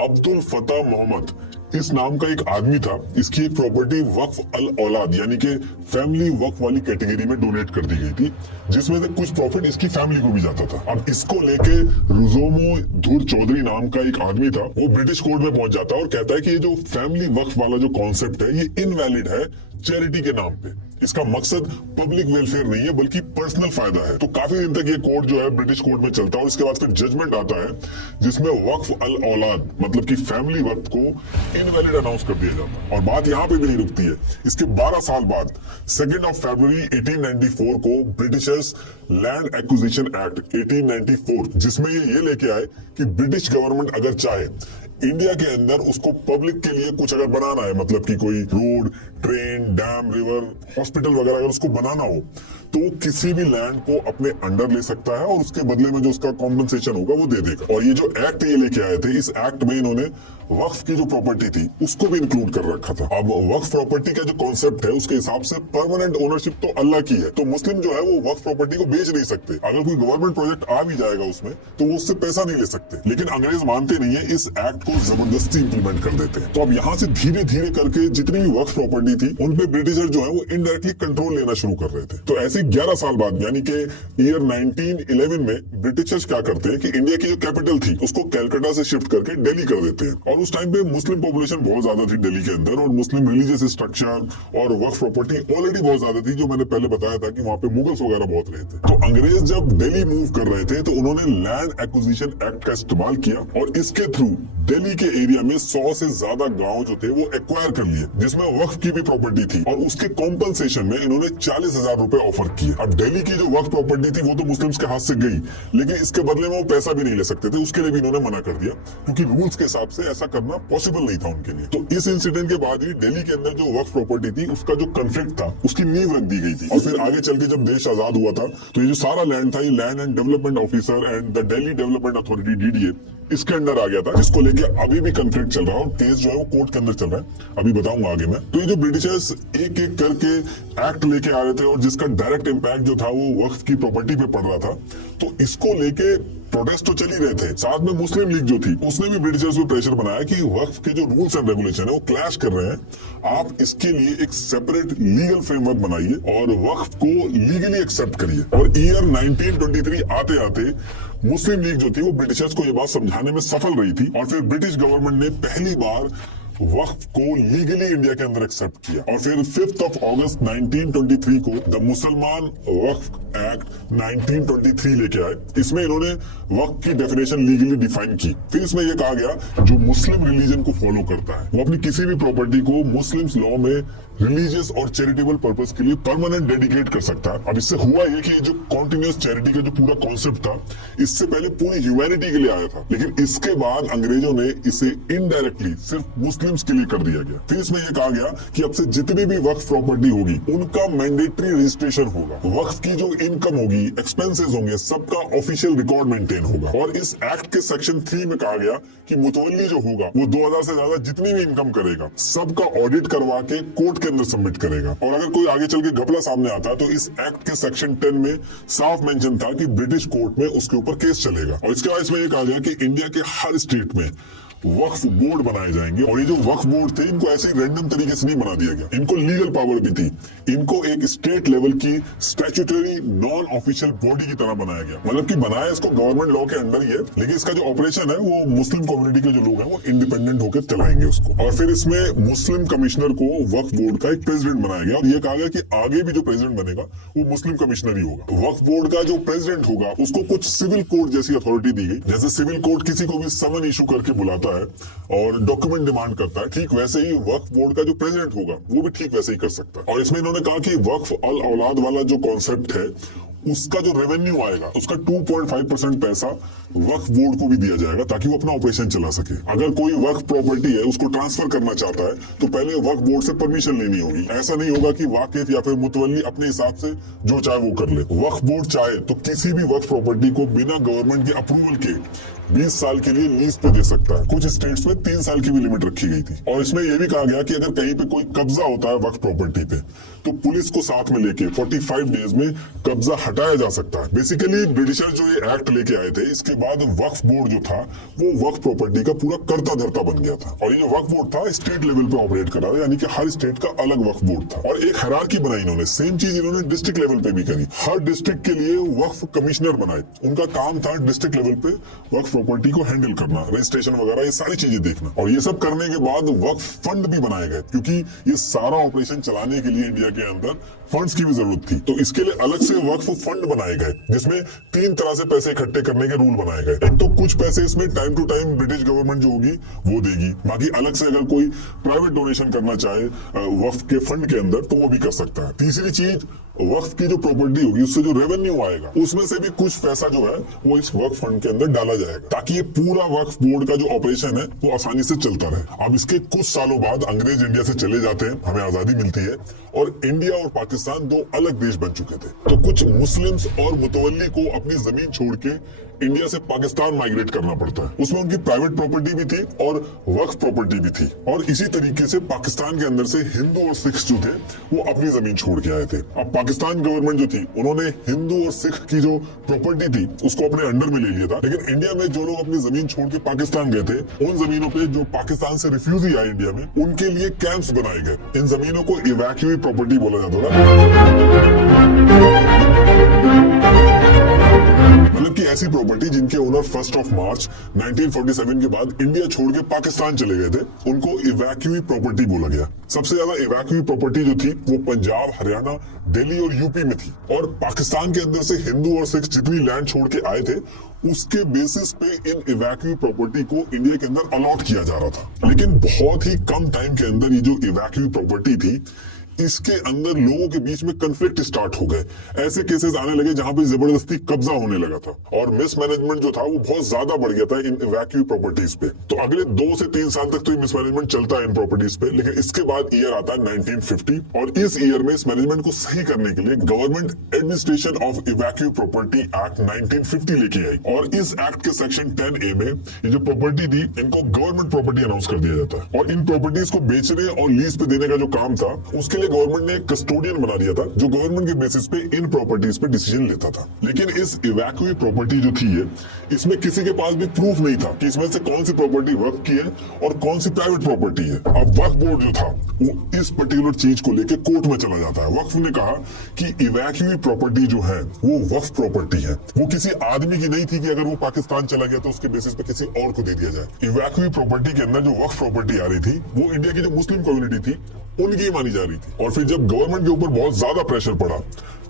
अब्दुल फता मोहम्मद इस नाम का एक आदमी था, इसकी एक प्रॉपर्टी वक्फ अल औलाद यानी कि फैमिली वक्फ वाली कैटेगरी में डोनेट कर दी गई थी, जिसमें से कुछ प्रॉफिट इसकी फैमिली को भी जाता था। अब इसको लेके रुजोमो धुर चौधरी नाम का एक आदमी था, वो ब्रिटिश कोर्ट में पहुंच जाता है और कहता है कि ये जो फैमिली वक्फ वाला जो कॉन्सेप्ट है ये इनवैलिड है चैरिटी के नाम पे। इसका मकसद पब्लिक वेलफेयर नहीं है बल्कि पर्सनल फायदा है। तो काफी दिन तक ये कोर्ट जो है ब्रिटिश कोर्ट में चलता है और इसके बाद फिर जजमेंट आता है जिसमें वक्फ अल औलाद मतलब कि फैमिली वक्फ को इनवैलिड अनाउंस कर दिया जाता है। और बात यहाँ पे भी नहीं रुकती है। इसके 12 साल बाद 2 फरवरी 1894 को ब्रिटिशर्स लैंड एक्विजिशन एक्ट 1894, जिसमें ये लेके आए कि ब्रिटिश गवर्नमेंट अगर चाहे इंडिया के अंदर उसको पब्लिक के लिए कुछ अगर बनाना है, मतलब कि कोई road, train, dam, river, hospital वगैरह अगर उसको बनाना हो तो वो किसी भी लैंड को अपने अंडर ले सकता है और उसके बदले में जो उसका कॉम्पनसेशन होगा वो दे देगा। और ये जो एक्ट ये लेके आए थे, इस एक्ट में इन्होंने वक्फ की जो प्रॉपर्टी थी उसको भी इंक्लूड कर रखा था। अब वक्फ प्रॉपर्टी का जो कॉन्सेप्ट है उसके हिसाब से परमानेंट ओनरशिप तो अल्लाह की है, तो मुस्लिम जो है वो वक्फ प्रॉपर्टी को बेच नहीं सकते। अगर कोई गवर्नमेंट प्रोजेक्ट आ भी जाएगा उसमें तो वो उससे पैसा नहीं ले सकते। लेकिन अंग्रेज मानते नहीं है, इस एक्ट को जबरदस्ती इंप्लीमेंट कर देते हैं। तो अब यहाँ से धीरे धीरे करके जितनी भी वक्फ प्रॉपर्टी थी उन पे ब्रिटिशर जो है वो इनडायरेक्टली कंट्रोल लेना शुरू कर रहे थे। तो ऐसे 11 साल बाद यानी कि ईयर 1911 में ब्रिटिशर्स क्या करते हैं कि इंडिया की जो कैपिटल थी उसको कैलकाटा से शिफ्ट करके दिल्ली कर देते हैं। और उस टाइम पे मुस्लिम पॉपुलेशन बहुत ज्यादा थी दिल्ली के अंदर और मुस्लिम रिलीजियस स्ट्रक्चर और वक्फ प्रॉपर्टी ऑलरेडी बहुत ज्यादा थी, जो मैंने पहले बताया था कि वहां पे मुगल्स वगैरह बहुत रहे थे। तो अंग्रेज जब दिल्ली मूव कर रहे थे तो उन्होंने लैंड एक्विजिशन एक्ट का इस्तेमाल किया और इसके थ्रू दिल्ली के एरिया में 100 से ज्यादा गांव जो थे वो एक्वायर कर लिए, जिसमें वक्फ की भी प्रॉपर्टी थी। और उसके कॉम्पनसेशन में इन्होंने 40,000 रुपए ऑफर किए। अब दिल्ली की जो वक्फ प्रॉपर्टी थी वो तो मुस्लिम्स के हाथ से गई, लेकिन इसके बदले में वो पैसा भी नहीं ले सकते थे, उसके लिए भी इन्होंने मना कर दिया क्योंकि रूल्स के हिसाब से ऐसा करना पॉसिबल नहीं था उनके लिए। तो इस इंसिडेंट के बाद ही दिल्ली के अंदर जो वक्फ प्रॉपर्टी थी उसका जो कॉन्फ्लिक्ट था उसकी नींव रख दी गई थी। और फिर आगे चल के जब देश आजाद हुआ था तो ये जो सारा लैंड था ये land and development officer and the Delhi development authority DDA इसके अंदर आ गया था, जिसको लेके अभी भी कॉन्फ्लिक्ट चल रहा है और केस जो है वो कोर्ट के अंदर चल रहा है, अभी बताऊंगा आगे मैं। तो ये जो ब्रिटिशर्स एक एक करके एक्ट लेके आ रहे थे और जिसका डायरेक्ट इम्पैक्ट जो था वो वक्फ की प्रॉपर्टी पे पड़ रहा था, तो इसको लेके प्रोटेस्ट तो चल ही रहे थे। साथ में मुस्लिम लीग जो थी उसने भी ब्रिटिशर्स पे प्रेशर बनाया कि वक्फ के जो रूल्स एंड रेगुलेशन है वो क्लैश कर रहे हैं, आप इसके लिए एक सेपरेट लीगल फ्रेमवर्क बनाइए और वक्फ को लीगली एक्सेप्ट करिए। और ईयर 1923 आते आते मुस्लिम लीग जो थी वो ब्रिटिशर्स को ये बात समझाने में सफल रही थी और फिर ब्रिटिश गवर्नमेंट ने पहली बार वक्फ को लीगली इंडिया के अंदर एक्सेप्ट किया। और फिर 5 अगस्त 1923 को द मुसलमान वक्फ एक्ट 1923 लेके आए। इसमें इन्होंने वक्फ की डेफिनेशन लीगली डिफाइन की। फिर इसमें यह कहा गया जो मुस्लिम रिलीजन को फॉलो करता है वो अपनी किसी भी प्रॉपर्टी को मुस्लिम्स लॉ में रिलीजियस और चैरिटेबल पर्पस के लिए परमानेंट डेडिकेट कर सकता है। अब इससे हुआ ये कि जो कॉन्टिन्यूस चैरिटी का जो पूरा कॉन्सेप्ट था इससे पहले पूरी ह्यूमैनिटी के लिए आया था, लेकिन इसके बाद अंग्रेजों ने इसे इनडायरेक्टली सिर्फ मुस्लिम्स के लिए कर दिया गया। फिर इसमें यह कहा गया कि अब से जितनी भी वक्फ प्रॉपर्टी होगी उनका मैंडेटरी रजिस्ट्रेशन होगा। वक्फ की जो इनकम होगी, एक्सपेंसेस होंगे, सबका ऑफिशियल रिकॉर्ड मेंटेन होगा। और इस एक्ट के सेक्शन 3 में कहा गया कि मुतवल्ली जो होगा वो 2000 से ज्यादा जितनी भी इनकम करेगा सबका ऑडिट करवा के कोर्ट के अंदर सबमिट करेगा। और अगर कोई आगे चल के घपला सामने आता है तो इस एक्ट के सेक्शन 10 में साफ मेंशन था कि ब्रिटिश कोर्ट में उसके ऊपर केस चलेगा। और इसके बाद इसमें यह कहा गया कि इंडिया के हर स्टेट में वक्फ बोर्ड बनाए जाएंगे। और ये जो वक्फ बोर्ड थे इनको ऐसे ही रैंडम तरीके से नहीं बना दिया गया, इनको लीगल पावर भी थी। इनको एक स्टेट लेवल की स्टैट्यूटरी नॉन ऑफिशियल बॉडी की तरह बनाया गया। मतलब कि बनाया इसको गवर्नमेंट लॉ के अंडर ही है, लेकिन इसका जो ऑपरेशन है वो मुस्लिम कम्युनिटी के जो लोग हैं वो इंडिपेंडेंट होकर चलाएंगे उसको। और फिर इसमें मुस्लिम कमिश्नर को वक्फ बोर्ड का एक प्रेसिडेंट बनाया गया। और ये कहा गया कि आगे भी जो प्रेसिडेंट बनेगा वो मुस्लिम कमिश्नर ही होगा। वक्फ बोर्ड का जो प्रेसिडेंट होगा उसको कुछ सिविल कोर्ट जैसी अथॉरिटी दी गई। जैसे सिविल कोर्ट किसी को भी समन इशू करके बुलाता है और डॉक्यूमेंट डिमांड करता है, ठीक वैसे ही वक्फ बोर्ड का जो प्रेसिडेंट होगा वो भी ठीक वैसे ही कर सकता है। और इसमें इन्होंने कहा कि वक्फ अल औलाद वाला जो कॉन्सेप्ट है उसका जो रेवेन्यू आएगा उसका 2.5% पैसा वक्फ बोर्ड को भी दिया जाएगा ताकि वो अपना ऑपरेशन चला सके। अगर कोई वक्फ प्रॉपर्टी है उसको ट्रांसफर करना चाहता है तो पहले वक्फ बोर्ड से परमिशन लेनी होगी। ऐसा नहीं होगा कि वाकिफ या फिर मुतवल्ली अपने हिसाब से जो चाहे वो कर ले। वक्फ बोर्ड चाहे तो किसी भी वक्फ प्रॉपर्टी को बिना गवर्नमेंट के अप्रूवल के 20 साल के लिए लीज पे दे सकता है। कुछ स्टेट्स में 3 साल की भी लिमिट रखी गई थी। और इसमें यह भी कहा गया कि अगर कहीं पे कोई कब्जा होता है वक्फ प्रॉपर्टी पे तो पुलिस को साथ में लेके 45 डेज में कब्जा हटाया जा सकता है। बेसिकली ब्रिटिशर जो ये एक्ट लेके आए थे इसके बाद वक्फ बोर्ड जो था वो वक्फ प्रॉपर्टी का पूरा कर्ता धर्ता बन गया था। और ये जो वक्फ बोर्ड था स्टेट लेवल पे ऑपरेट कर रहा था, यानी कि हर स्टेट का अलग वक्फ बोर्ड था। और एक हायरार्की बनाई इन्होंने। सेम चीज इन्होंने डिस्ट्रिक्ट लेवल पे भी करी। हर डिस्ट्रिक्ट के लिए वक्फ कमिश्नर बनाए। उनका काम था डिस्ट्रिक्ट लेवल पे वक्फ प्रॉपर्टी को हैंडल करना, रजिस्ट्रेशन वगैरह ये सारी चीजें देखना। और ये सब करने के बाद वक्फ फंड भी बनाए गए क्योंकि ये सारा ऑपरेशन चलाने के लिए इंडिया के अंदर फंड्स की भी जरूरत थी। तो इसके लिए अलग से वक्फ फंड बनाए गए जिसमें 3 तरह से पैसे इकट्ठे करने के रूल बनाए गए। एक तो कुछ पैसे इसमें time to time British government जो होगी वो देगी, बाकी अलग से अगर कोई प्राइवेट डोनेशन करना चाहे वक्फ के फंड के अंदर तो वो भी कर सकता है। तीसरी चीज वक्फ की जो प्रॉपर्टी होगी उससे जो रेवेन्यू आएगा उसमें से भी कुछ पैसा जो है वो इस वक्फ फंड के अंदर डाला जाएगा ताकि ये पूरा वक्फ बोर्ड का जो ऑपरेशन है वो आसानी से चलता रहे। अब इसके कुछ सालों बाद अंग्रेज इंडिया से चले जाते हैं, हमें आजादी मिलती है और इंडिया और पाकिस्तान 2 अलग देश बन चुके थे। तो कुछ मुस्लिम्स और मुतवल्ली को अपनी जमीन छोड़ के इंडिया से पाकिस्तान माइग्रेट करना पड़ता है। उसमें उनकी प्राइवेट प्रॉपर्टी भी थी और वक्फ प्रॉपर्टी भी थी। और इसी तरीके से पाकिस्तान के अंदर से हिंदू और सिख जो थे वो अपनी जमीन छोड़ के आए थे। अब पाकिस्तान गवर्नमेंट जो थी उन्होंने हिंदू और सिख की जो प्रॉपर्टी थी उसको अपने अंडर में ले लिया था, लेकिन इंडिया में जो लोग अपनी जमीन छोड़ के पाकिस्तान गए थे उन जमीनों पे जो पाकिस्तान से रिफ्यूजी आए इंडिया में उनके लिए कैंप्स बनाए गए। इन जमीनों को इवैक्यूएट प्रॉपर्टी बोला जाता था। मतलब कि ऐसी प्रॉपर्टी जिनके ओनर 1 मार्च 1947 के बाद इंडिया छोड़ के पाकिस्तान चले गए थे उनको इवैक्यूएट प्रॉपर्टी बोला गया। सबसे ज्यादा इवैक्यूएट प्रॉपर्टी जो थी वो पंजाब, हरियाणा, दिल्ली और यूपी में थी। और पाकिस्तान के अंदर से हिंदू और सिख जितनी लैंड छोड़ के आए थे उसके बेसिस पे इन इवैक्यूएट प्रॉपर्टी को इंडिया के अंदर अलॉट किया जा रहा था। लेकिन बहुत ही कम टाइम के अंदर ये जो इवैक्यूएट प्रॉपर्टी थी इसके अंदर लोगों के बीच में कन्फ्लिक्ट स्टार्ट हो गए। ऐसे केसेस आने लगे जहां पे जबरदस्ती कब्जा होने लगा था और मिसमैनेजमेंट जो था वो बहुत ज्यादा बढ़ गया था इन इवैक्यूएट प्रॉपर्टीज पे। तो अगले 2 से 3 साल तक तो ये मिसमैनेजमेंट चलता है इन प्रॉपर्टीज पे, लेकिन इसके बाद ईयर आता है 1950 और इस ईयर में इस मैनेजमेंट को सही करने के लिए government administration of evacuate property act 1950 लेके आई। और इस एक्ट के सेक्शन 10A में ये जो प्रॉपर्टी थी इनको गवर्नमेंट प्रॉपर्टी अनाउंस कर दिया जाता है। और इन प्रॉपर्टीज को बेचने और लीज पे देने का जो काम था उसके लिए पहले गवर्नमेंट ने एक कस्टोडियन बना दिया था जो गवर्नमेंट के बेसिस पे इन प्रॉपर्टीज पे डिसीजन लेता था। लेकिन इस इवैक्यूए प्रॉपर्टी जो थी इसमें किसी के पास भी प्रूफ नहीं था कि इसमें से कौन सी प्रॉपर्टी वक्फ की है और कौन सी प्राइवेट प्रॉपर्टी है। अब वक्फ बोर्ड जो था वो इस पर्टिकुलर चीज को लेकर कोर्ट में चला जाता है। वक्फ ने कहा कि इवैक्यूए प्रॉपर्टी जो है वो वक्फ प्रॉपर्टी है, वो किसी आदमी की नहीं थी कि अगर वो पाकिस्तान चला गया तो उसके बेसिस पे किसी और को दे दिया जाए। इवैक्यूए प्रॉपर्टी के अंदर जो वक्फ प्रॉपर्टी आ रही थी वो इंडिया की जो मुस्लिम कम्युनिटी थी उनकी मानी जा रही थी। और फिर जब गवर्नमेंट के ऊपर बहुत ज्यादा प्रेशर पड़ा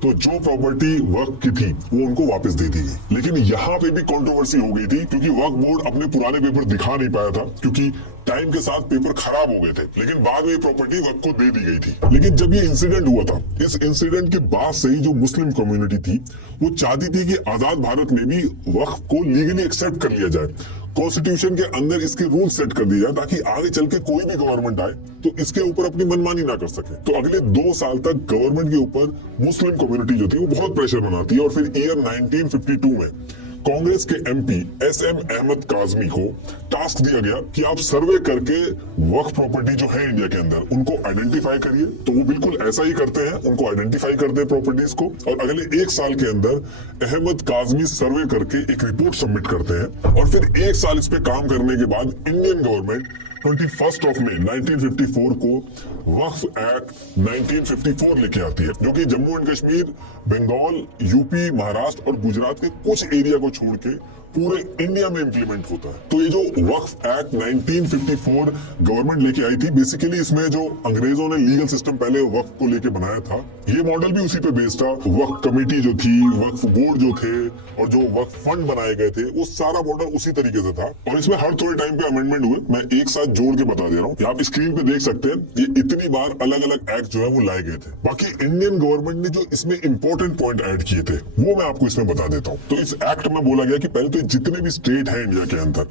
तो जो प्रॉपर्टी वक्फ की थी वो उनको वापस दे दी गई। लेकिन यहाँ पे भी कंट्रोवर्सी हो गई थी क्योंकि वक्फ बोर्ड अपने पुराने पेपर दिखा नहीं पाया था क्योंकि टाइम के साथ पेपर खराब हो गए थे। लेकिन बाद में ये प्रॉपर्टी वक्फ को दे दी गई थी। लेकिन जब ये इंसिडेंट हुआ था, इस इंसिडेंट के बाद से ही जो मुस्लिम कम्युनिटी थी वो चाहती थी कि आजाद भारत में भी वक्फ को लीगली एक्सेप्ट कर लिया जाए, कॉन्स्टिट्यूशन के अंदर इसके रूल सेट कर दिया ताकि आगे चल के कोई भी गवर्नमेंट आए तो इसके ऊपर अपनी मनमानी ना कर सके। तो अगले 2 साल तक गवर्नमेंट के ऊपर मुस्लिम कम्युनिटी जो थी वो बहुत प्रेशर बनाती है। और फिर ईयर 1952 में कांग्रेस के एमपी SM अहमद काजमी को टास्क दिया गया कि आप सर्वे करके वक्फ प्रॉपर्टी जो है इंडिया के अंदर उनको आइडेंटिफाई करिए। तो वो बिल्कुल ऐसा ही करते हैं, उनको आइडेंटिफाई करते हैं प्रॉपर्टीज को और अगले 1 साल के अंदर अहमद काजमी सर्वे करके एक रिपोर्ट सबमिट करते हैं। और फिर 1 साल इस पे काम करने के बाद इंडियन गवर्नमेंट 21 मई 1954 को वक्फ एक्ट 1954 लेके आती है जो कि जम्मू एंड कश्मीर, बंगाल, यूपी, महाराष्ट्र और गुजरात के कुछ एरिया को छोड़ के पूरे इंडिया में इंप्लीमेंट होता है। तो ये जो वक्फ एक्ट 1954 गवर्नमेंट लेके आई थी, बेसिकली इसमें जो अंग्रेजों ने लीगल सिस्टम पहले वक्फ को लेके बनाया था ये मॉडल भी उसी पे बेस्ड था। वक्फ कमेटी जो थी, वक्फ बोर्ड जो थे और जो वक्फ फंड बनाए गए थे वो सारा मॉडल उसी तरीके से था। और इसमें हर थोड़े टाइम पे अमेंडमेंट हुए, मैं एक साथ जोड़ के बता दे रहा हूँ। आप स्क्रीन पे देख सकते हैं ये इतनी बार अलग अलग एक्ट जो है वो लाए गए थे। बाकी इंडियन गवर्नमेंट ने जो इसमें इंपॉर्टेंट पॉइंट ऐड किए थे वो मैं आपको इसमें बता देता हूँ। तो इस एक्ट में बोला गया कि पहले तो जितने भी स्टेट है इंडिया के अंदर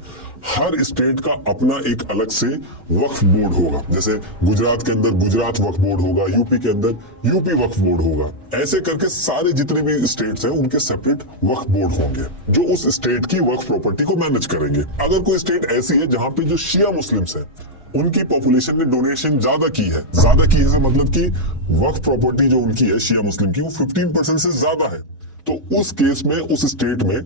हर स्टेट का अपना एक अलग से वक्फ बोर्ड होगा। जैसे गुजरात के अंदर गुजरात वक्फ बोर्ड होगा, यूपी के अंदर यूपी वक्फ बोर्ड होगा। ऐसे करके सारे जितने भी स्टेट्स हैं उनके सेपरेट वक्फ बोर्ड होंगे जो उस स्टेट की वक्फ प्रॉपर्टी को मैनेज करेंगे। अगर कोई स्टेट ऐसी है जहां पे जो शिया मुस्लिम्स है उनकी पॉपुलेशन ने डोनेशन ज्यादा की है मतलब कि वक्फ प्रॉपर्टी जो उनकी है शिया मुस्लिम की वो 15% से ज्यादा है, तो उस केस में उस स्टेट में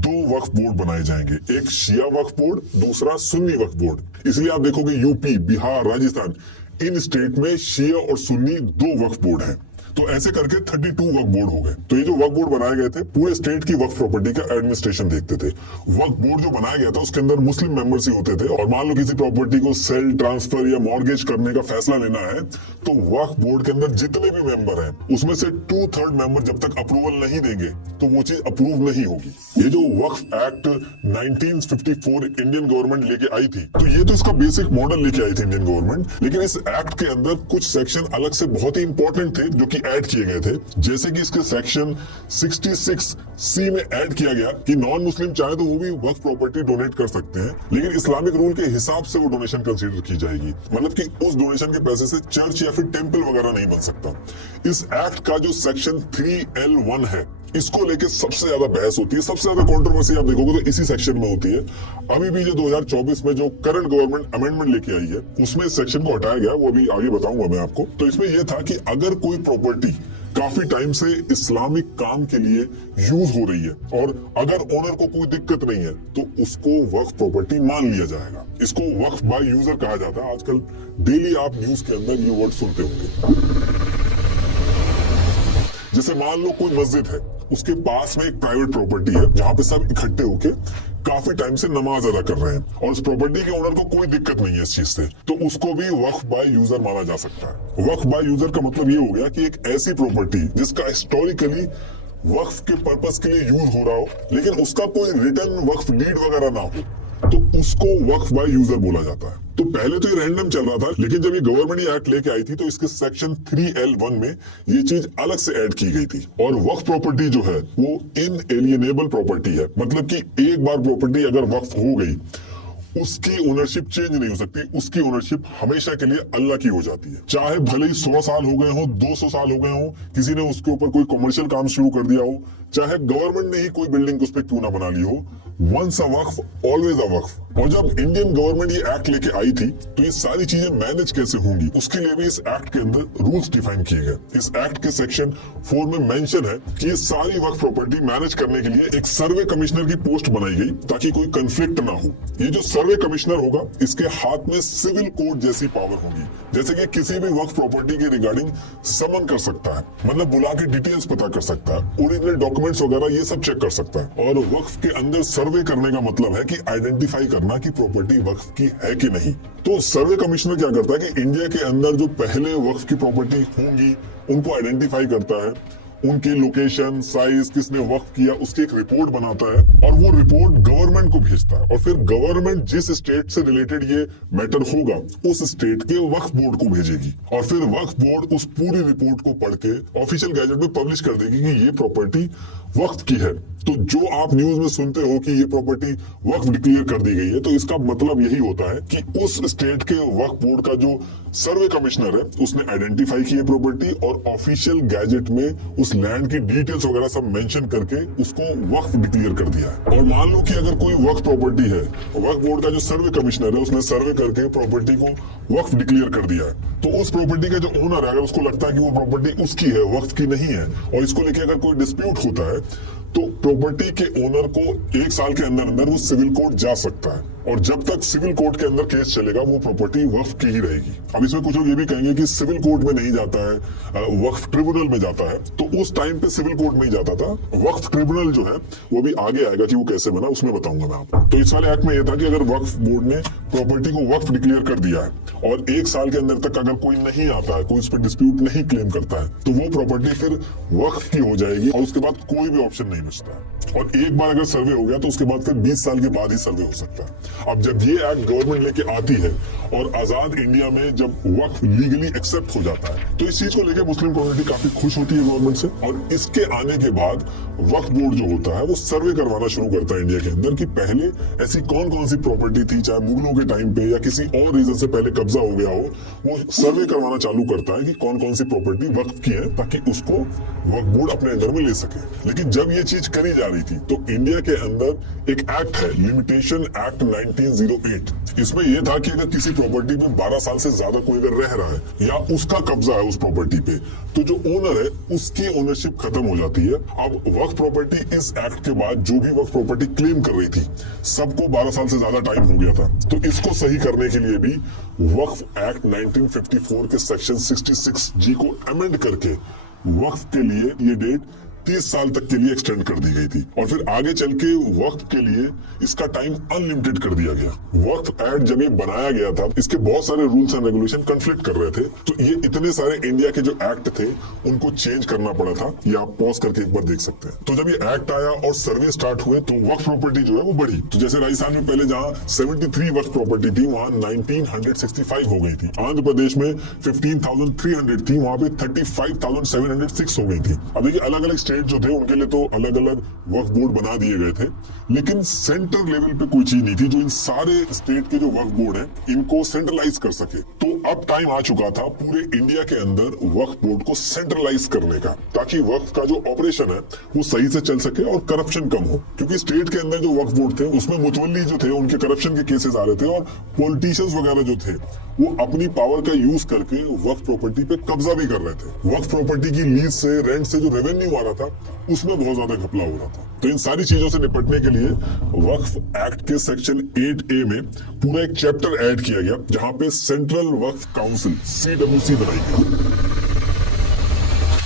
2 वक्फ बोर्ड बनाए जाएंगे, एक शिया वक्फ बोर्ड, दूसरा सुन्नी वक्फ बोर्ड। इसलिए आप देखोगे यूपी, बिहार, राजस्थान इन स्टेट में शिया और सुन्नी 2 वक्फ बोर्ड हैं। तो ऐसे करके 32 वक्फ बोर्ड हो गए। तो ये जो वक्फ बोर्ड बनाए गए थे पूरे स्टेट की वक्फ प्रॉपर्टी का एडमिनिस्ट्रेशन देखते थे। वक्फ बोर्ड जो बनाया गया था उसके अंदर मुस्लिम मेंबर्स ही होते थे। और मान लो किसी प्रॉपर्टी को सेल, ट्रांसफर या मॉर्गेज करने का फैसला लेना है तो वक्फ बोर्ड के अंदर जितने भी मेंबर हैं उसमें से 2/3 मेंबर जब तक अप्रूवल नहीं देंगे तो वो चीज अप्रूव नहीं होगी। ये जो वक्फ एक्ट 1954 इंडियन गवर्नमेंट लेके आई थी तो ये तो इसका बेसिक मॉडल लेके आई थी इंडियन गवर्नमेंट। लेकिन इस एक्ट के अंदर कुछ सेक्शन अलग से बहुत ही इंपॉर्टेंट थे जो कि ऐड किए गए थे। जैसे कि इसके सेक्शन 66C में ऐड किया गया कि नॉन मुस्लिम चाहे तो वो भी वक्फ प्रॉपर्टी डोनेट कर सकते हैं, लेकिन इस्लामिक रूल के हिसाब से वो डोनेशन कंसीडर की जाएगी। मतलब कि उस डोनेशन के पैसे से चर्च या फिर टेंपल वगैरह नहीं बन सकता। इस एक्ट का जो सेक्शन 3L1 है इसको लेके सबसे ज्यादा बहस होती है, सबसे ज्यादा कंट्रोवर्सी आप देखोगे तो इसी सेक्शन में होती है। अभी भी जो 2024 में जो करंट गवर्नमेंट अमेंडमेंट लेके आई है उसमें इस सेक्शन को हटाया गया, वो अभी आगे बताऊंगा मैं आपको। तो इसमें यह था कि अगर कोई प्रॉपर्टी काफी टाइम से इस्लामिक काम के लिए यूज हो रही है और अगर ओनर को कोई दिक्कत नहीं है तो उसको वक्फ प्रॉपर्टी मान लिया जाएगा। इसको वक्फ बाय यूजर कहा जाता है। आजकल डेली आप न्यूज के अंदर ये वर्ड सुनते होंगे। जैसे मान लो कोई मस्जिद है, उसके पास में एक प्राइवेट प्रॉपर्टी है जहां पे सब इकट्ठे होके काफी टाइम से नमाज अदा कर रहे हैं और उस प्रॉपर्टी के ओनर को कोई दिक्कत नहीं है इस चीज से, तो उसको भी वक्फ बाय यूजर माना जा सकता है। वक्फ बाय यूजर का मतलब ये हो गया कि एक ऐसी प्रॉपर्टी जिसका हिस्टोरिकली वक्फ के पर्पस के लिए यूज हो रहा हो लेकिन उसका कोई रिटर्न वक्फ डीड वगैरह ना हो तो उसको वक्फ बाय यूजर बोला जाता है। तो पहले तो ये रैंडम चल रहा था, लेकिन जब ये गवर्नमेंट ये एक्ट लेके आई थी तो इसके सेक्शन 3L1 में ये चीज अलग से ऐड की गई थी। और वक्फ प्रॉपर्टी जो है वो इनएलिएनेबल प्रॉपर्टी है, मतलब कि एक बार प्रॉपर्टी अगर वक्फ हो गई उसकी ओनरशिप चेंज नहीं हो सकती, उसकी ओनरशिप हमेशा के लिए अल्लाह की हो जाती है। चाहे भले ही 100 साल हो गए हो, 200 साल हो गए हो, किसी ने उसके ऊपर कोई कमर्शियल काम शुरू कर दिया हो, चाहे गवर्नमेंट ने ही कोई बिल्डिंग उस पर क्यों ना बना ली हो, once a Waqf always a वक्फ। और जब इंडियन गवर्नमेंट ये एक्ट लेके आई थी तो ये सारी चीजें मैनेज कैसे होंगी उसके लिए भी इस एक्ट के अंदर रूल्स डिफाइन किए गए। इस एक्ट के सेक्शन 4 में मेंशन है कि ये सारी वक्फ प्रॉपर्टी मैनेज करने के लिए एक सर्वे कमिश्नर की पोस्ट बनाई गई ताकि कोई कंफ्लिक्ट ना हो। ये जो सर्वे कमिश्नर होगा इसके हाथ में सिविल कोर्ट जैसी पावर होगी, जैसे कि किसी भी वक्फ प्रॉपर्टी के रिगार्डिंग समन कर सकता है, मतलब बुला के डिटेल्स पता कर सकता है, ओरिजिनल डॉक्यूमेंट्स वगैरह ये सब चेक कर सकता है। और वक्फ के अंदर सर्वे करने का मतलब है कि आइडेंटिफाई करना कि प्रॉपर्टी वक्फ की है कि नहीं। तो सर्वे कमिश्नर क्या करता है कि इंडिया के अंदर जो पहले वक्फ की प्रॉपर्टी होंगी उनको आइडेंटिफाई करता है, उनकी लोकेशन, साइज, किसने वक्फ किया उसकी एक रिपोर्ट बनाता है और वो रिपोर्ट गवर्नमेंट को भेजता है और फिर गवर्नमेंट जिस स्टेट से रिलेटेड ये मैटर होगा उस स्टेट के वक्फ बोर्ड को भेजेगी और फिर वक्फ बोर्ड उस पूरी रिपोर्ट को पढ़ के ऑफिशियल गैजेट में पब्लिश कर देगी कि ये प्रॉपर्टी वक्फ की है। तो जो आप न्यूज में सुनते हो कि ये प्रॉपर्टी वक्फ डिक्लेयर कर दी गई है तो इसका मतलब यही होता है कि उस स्टेट के वक्फ बोर्ड का जो सर्वे कमिश्नर है उसने आइडेंटिफाई की है प्रॉपर्टी और ऑफिशियल गैजेट में उस लैंड की डिटेल्स वगैरह सब मेंशन करके उसको वक्फ डिक्लेयर कर दिया है। और मान लो कि अगर कोई वक्फ प्रॉपर्टी है, वक्फ बोर्ड का जो सर्वे कमिश्नर है उसने सर्वे करके प्रॉपर्टी को वक्फ डिक्लेयर कर दिया है, तो उस प्रॉपर्टी का जो ओनर है अगर उसको लगता है कि वो प्रॉपर्टी उसकी है, वक्फ की नहीं है और इसको लेके अगर कोई डिस्प्यूट होता है तो प्रॉपर्टी के ओनर को 1 साल के अंदर अंदर वो सिविल कोर्ट जा सकता है और जब तक सिविल कोर्ट के अंदर केस चलेगा वो प्रॉपर्टी वक्फ की ही रहेगी। अब इसमें कुछ लोग ये भी कहेंगे कि सिविल कोर्ट में नहीं जाता है, वक्फ ट्रिब्यूनल में जाता है, तो उस टाइम पे सिविल कोर्ट में ही जाता था। वक्फ ट्रिब्यूनल जो है वो भी आगे आएगा कि वो कैसे बना, उसमें बताऊंगा मैं आपको। तो इस वाले एक्ट में यह था कि अगर वक्फ बोर्ड ने प्रॉपर्टी को वक्फ डिक्लेयर कर दिया है और 1 साल के अंदर तक अगर कोई नहीं आता है, कोई उस पर डिस्प्यूट नहीं क्लेम करता है, तो वो प्रॉपर्टी फिर वक्फ की हो जाएगी और उसके बाद कोई भी ऑप्शन नहीं बचता है। और एक बार अगर सर्वे हो गया तो उसके बाद फिर 20 साल के बाद ही सर्वे हो सकता है। अब जब ये एक्ट गवर्नमेंट लेके आती है और आजाद इंडिया में जब वक्फ लीगली एक्सेप्ट हो जाता है तो इस चीज को लेके मुस्लिम कम्युनिटी काफी खुश होती है गवर्नमेंट से। और इसके आने के बाद वक्फ बोर्ड जो होता है वो सर्वे करवाना शुरू करता है इंडिया के अंदर कि पहले ऐसी कौन कौन सी प्रॉपर्टी थी, चाहे मुगलों के टाइम पे या किसी और रीजन से पहले कब्जा हो गया हो, वो सर्वे करवाना चालू करता है कि कौन कौन सी प्रॉपर्टी वक्फ की है ताकि उसको वक्फ बोर्ड अपने अंडर में ले सके। लेकिन जब ये चीज करी जा रही थी तो इंडिया के अंदर एक एक्ट है, लिमिटेशन एक्ट 1908। इसमें यह था कि अगर किसी प्रॉपर्टी में 12 साल से ज्यादा कोई अगर रह रहा है या उसका कब्जा है उस प्रॉपर्टी पे, तो जो ओनर है उसकी ओनरशिप खत्म हो जाती है। अब वक्फ प्रॉपर्टी इस एक्ट के बाद जो भी वक्फ प्रॉपर्टी क्लेम कर रही थी सबको 12 साल से ज्यादा टाइम हो गया था, तो इसको सही करने के लिए भी वक्फ एक्ट 1954 के सेक्शन 66G को अमेंड करके वक्फ के लिए ये डेट 30 साल तक के लिए एक्सटेंड कर दी गई थी और फिर आगे चल के वक्फ के लिए इसका टाइम अनलिमिटेड कर दिया गया। वक्फ एक्ट जब ये बनाया गया था इसके बहुत सारे रूल्स एंड रेगुलेशन कंफ्लिक्ट कर रहे थे, तो ये इतने सारे इंडिया के जो एक्ट थे उनको चेंज करना पड़ा था। ये आप पॉज करके एक बार देख सकते हैं। तो जब ये एक्ट आया और सर्वे स्टार्ट हुए तो वक्फ प्रॉपर्टी जो है वो बढ़ी। तो जैसे राजस्थान में पहले जहाँ 73 वक्फ प्रॉपर्टी थी वहाँ 1965 हो गई थी, आंध्र प्रदेश में 15,300 थी, वहाँ पे 35,706 हो गई थी। अब देखिए अलग अलग स्टेट जो थे उनके लिए तो अलग अलग वक्फ बोर्ड बना दिए गए थे, लेकिन सेंटर लेवल पे कोई चीज नहीं थी जो इन सारे स्टेट के जो वक्फ बोर्ड है इनको सेंट्रलाइज कर सके। तो अब टाइम आ चुका था पूरे इंडिया के अंदर वक्फ बोर्ड को सेंट्रलाइज करने का, ताकि वक्फ का जो ऑपरेशन है वो सही से चल सके और करप्शन कम हो। क्योंकि स्टेट के अंदर जो वक्फ बोर्ड थे उसमें मुतवल्ली जो थे उनके करप्शन के केसेस आ रहे थे और पॉलिटिशियंस वगैरह जो थे वो अपनी पावर का यूज करके वक्फ प्रॉपर्टी पे कब्जा भी कर रहे थे। वक्फ प्रॉपर्टी की लीज से, रेंट से जो रेवेन्यू आ रहा था उसमें बहुत ज्यादा घपला हो रहा था। तो इन सारी चीजों से निपटने के लिए वक्फ एक्ट के सेक्शन 8A में पूरा एक चैप्टर ऐड किया गया जहां पे सेंट्रल वक्फ काउंसिल CWC बनाई गई,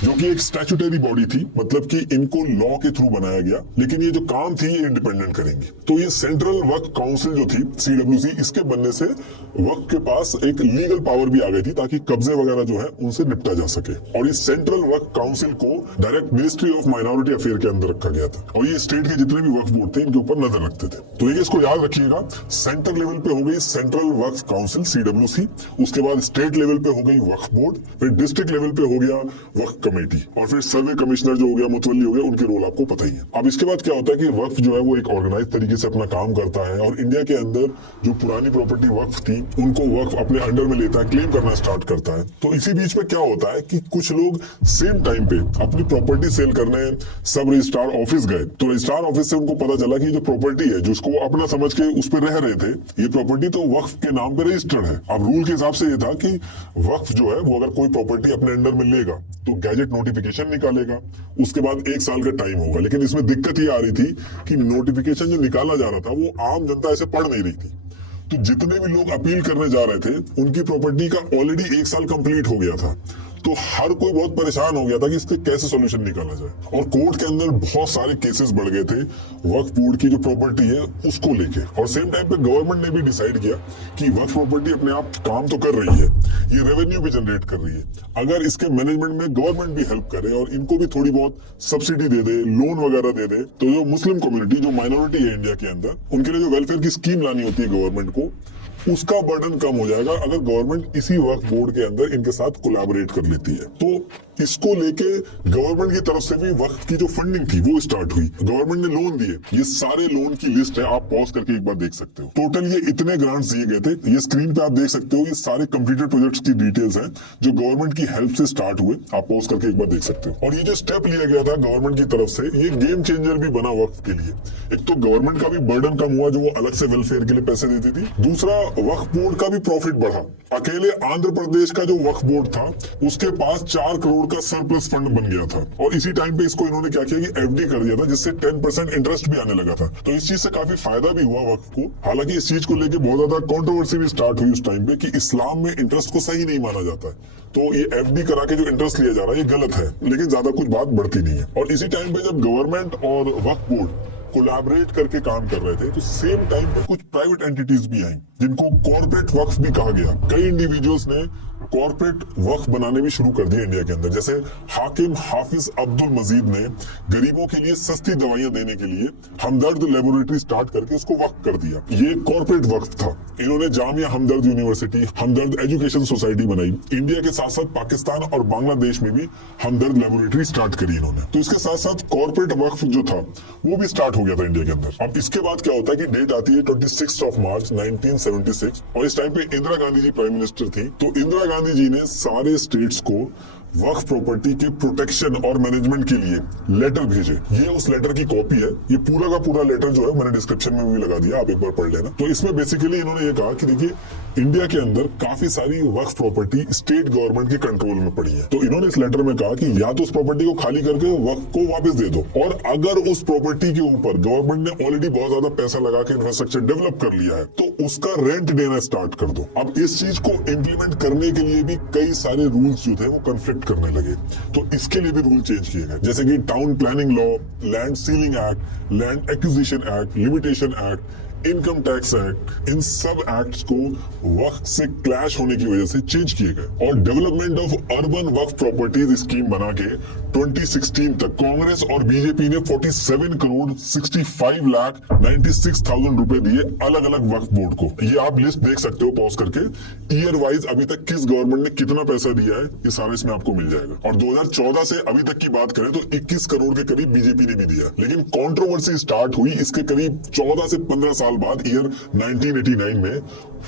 जो कि एक स्टैट्यूटरी बॉडी थी, मतलब कि इनको लॉ के थ्रू बनाया गया, लेकिन ये जो काम थी ये इंडिपेंडेंट करेंगे। तो ये सेंट्रल वक्फ काउंसिल जो थी CWC, इसके बनने से वक्फ के पास एक लीगल पावर भी आ गई थी ताकि कब्जे वगैरह जो है उनसे निपटा जा सके। और इस सेंट्रल वक्फ काउंसिल को direct ministry of minority affair के अंदर रखा गया था और ये स्टेट के जितने भी वक्फ बोर्ड थे इनके ऊपर नजर रखते थे। तो ये इसको याद रखिएगा, सेंट्रल लेवल पे हो गई सेंट्रल वक्फ काउंसिल CWC, उसके बाद स्टेट लेवल पे हो गई वक्फ बोर्ड, फिर डिस्ट्रिक्ट लेवल पे हो गया वक्फ कमेटी और फिर सर्वे कमिश्नर जो हो गया, मुतवल्ली हो गया, उनके रोल आपको पता ही है। अब इसके बाद क्या होता है कि वक्फ जो है वो एक ऑर्गेनाइज तरीके से अपना काम करता है और इंडिया के अंदर जो पुरानी प्रॉपर्टी वक्फ थी उनको वक्फ अपने अंडर में लेता है, क्लेम करना स्टार्ट करता है। तो इसी बीच में क्या होता है कि कुछ लोग सेम टाइम पे अपनी प्रॉपर्टी सेल करने सब रजिस्ट्रार ऑफिस गए, तो रजिस्ट्रार ऑफिस से उनको पता चला कि जो प्रॉपर्टी है जिसको वो अपना समझ के उस पर रह रहे थे, ये प्रॉपर्टी तो वक्फ के नाम पे रजिस्टर्ड है। अब रूल के हिसाब से ये था कि वक्फ जो है वो अगर कोई प्रॉपर्टी अपने अंडर में लेगा तो गैजेट नोटिफिकेशन निकालेगा, उसके बाद 1 साल का टाइम होगा। लेकिन इसमें दिक्कत ये आ रही थी कि नोटिफिकेशन जो निकाला जा रहा था वो आम जनता ऐसे पढ़ नहीं रही थी। तो जितने भी लोग अपील करने जा रहे थे उनकी प्रॉपर्टी का ऑलरेडी 1 साल कंप्लीट हो गया था, तो हर कोई बहुत परेशान हो गया था कि इसके कैसे सॉल्यूशन निकाला जाए। और कोर्ट के अंदर बहुत सारे केसेस बढ़ गए थे वक्फ बोर्ड की जो प्रॉपर्टी है उसको लेके। और सेम टाइम पे गवर्नमेंट ने भी डिसाइड किया कि वक्फ प्रॉपर्टी अपने आप काम तो कर रही है, ये रेवेन्यू भी जनरेट कर रही है, अगर इसके मैनेजमेंट में गवर्नमेंट भी हेल्प करे और इनको भी थोड़ी बहुत सब्सिडी दे दे, लोन वगैरह दे दे, तो जो मुस्लिम कम्युनिटी जो माइनॉरिटी है इंडिया के अंदर, उनके लिए जो वेलफेयर की स्कीम लानी होती है गवर्नमेंट को, उसका बर्डन कम हो जाएगा अगर गवर्नमेंट इसी वक्फ बोर्ड के अंदर इनके साथ कोलैबोरेट कर लेती है। तो इसको लेके गवर्नमेंट की तरफ से भी वक्फ की जो फंडिंग थी वो स्टार्ट हुई, गवर्नमेंट ने लोन दिए। ये सारे लोन की लिस्ट है, आप पॉज करके एक बार देख सकते हो। टोटल ये इतने ग्रांट्स दिए गए थे, ये स्क्रीन पे आप देख सकते हो, ये सारे कंप्लीटेड प्रोजेक्ट्स की डिटेल्स हैं जो गवर्नमेंट की हेल्प से स्टार्ट हुए, आप पॉज करके एक बार देख सकते हो। और ये जो स्टेप लिया गया था गवर्नमेंट की तरफ से, ये गेम चेंजर भी बना वक्फ के लिए। एक तो गवर्नमेंट का भी बर्डन कम हुआ जो वो अलग से वेलफेयर के लिए पैसे देती थी, दूसरा वक्फ बोर्ड का भी प्रॉफिट बढ़ा। अकेले आंध्र प्रदेश का जो वक्फ बोर्ड था उसके पास 4 करोड़ का सरप्लस फंड बन गया था और इसी टाइम पे इसको इन्होंने क्या किया कि एफडी कर दिया था, जिससे 10% इंटरेस्ट भी आने लगा था। तो इस चीज से काफी फायदा भी हुआ वक्फ को। हालांकि इस चीज को लेके बहुत ज्यादा कंट्रोवर्सी भी स्टार्ट हुई उस टाइम पे कि इस्लाम में इंटरेस्ट को सही नहीं माना जाता है, तो ये एफडी करा के जो इंटरेस्ट लिया जा रहा है ये गलत है, लेकिन ज्यादा कुछ बात बढ़ती नहीं है। और इसी टाइम पे जब गवर्नमेंट और वक्फ बोर्ड कोलैबोरेट करके काम कर रहे थे तो सेम टाइम पे कुछ प्राइवेट एंटिटीज भी आई जिनको कॉर्पोरेट वक्फ भी कहा गया। कई इंडिविजुअल्स ने कॉर्पोरेट वक्फ बनाने भी शुरू कर दिया इंडिया के अंदर, जैसे हाकिम हाफिज अब्दुल मजीद ने गरीबों के लिए सस्ती दवाइयां देने के लिए हमदर्द लेबोरेटरी स्टार्ट करके उसको वक्फ कर दिया। ये कॉर्पोरेट वक्फ था। इन्होंने जामिया हमदर्द यूनिवर्सिटी, हमदर्द एजुकेशन सोसाइटी बनाई। इंडिया के साथ साथ पाकिस्तान और बांग्लादेश में भी हमदर्द लेबोरेटरी स्टार्ट करी इन्होंने। तो इसके साथ साथ कॉर्पोरेट वक्फ जो था वो भी स्टार्ट हो गया था इंडिया के अंदर। अब इसके बाद क्या होता है कि डेट आती है 26 मार्च 1976 और इस टाइम पे इंदिरा गांधी जी प्राइम मिनिस्टर थी। तो इंदिरा गांधी जी ने सारे स्टेट्स को वक्फ प्रॉपर्टी के प्रोटेक्शन और मैनेजमेंट के लिए लेटर भेजे। ये उस लेटर की कॉपी है, ये पूरा का पूरा लेटर जो है मैंने डिस्क्रिप्शन में भी लगा दिया, आप एक बार पढ़ लेना। तो इसमें बेसिकली इन्होंने ये कहा कि देखिए इंडिया के अंदर काफी सारी वक्फ प्रॉपर्टी स्टेट गवर्नमेंट के कंट्रोल में पड़ी है, तो इन्होंने इस लेटर में कहा कि या तो उस प्रॉपर्टी को खाली करके वक्फ को वापस दे दो, और अगर उस प्रॉपर्टी के ऊपर गवर्नमेंट ने ऑलरेडी बहुत ज्यादा पैसा लगा के इंफ्रास्ट्रक्चर डेवलप कर लिया है तो उसका रेंट देना स्टार्ट कर दो। अब इस चीज को इम्प्लीमेंट करने के लिए भी कई सारे रूल्स जो थे वो कन्फ्लिक्ट करने लगे, तो इसके लिए भी रूल चेंज किए गए, जैसे कि town planning law, land ceiling act, land acquisition act, limitation act, income tax act, इन सब एक्ट्स को वक्त से क्लैश होने की वजह से चेंज किए गए। और development of urban Waqf properties scheme बना के 2016 तक कांग्रेस और बीजेपी ने 47 करोड़ 65 लाख 96,000 रुपए दिए अलग अलग वक्फ बोर्ड को। ये आप लिस्ट देख सकते हो पॉज करके, ईयर वाइज अभी तक किस गवर्नमेंट ने कितना पैसा दिया है ये सारा इसमें आपको मिल जाएगा। और 2014 से अभी तक की बात करें तो 21 करोड़ के करीब बीजेपी ने भी दिया, लेकिन कंट्रोवर्सी स्टार्ट हुई इसके करीब 14 से 15 साल बाद ईयर 1989 में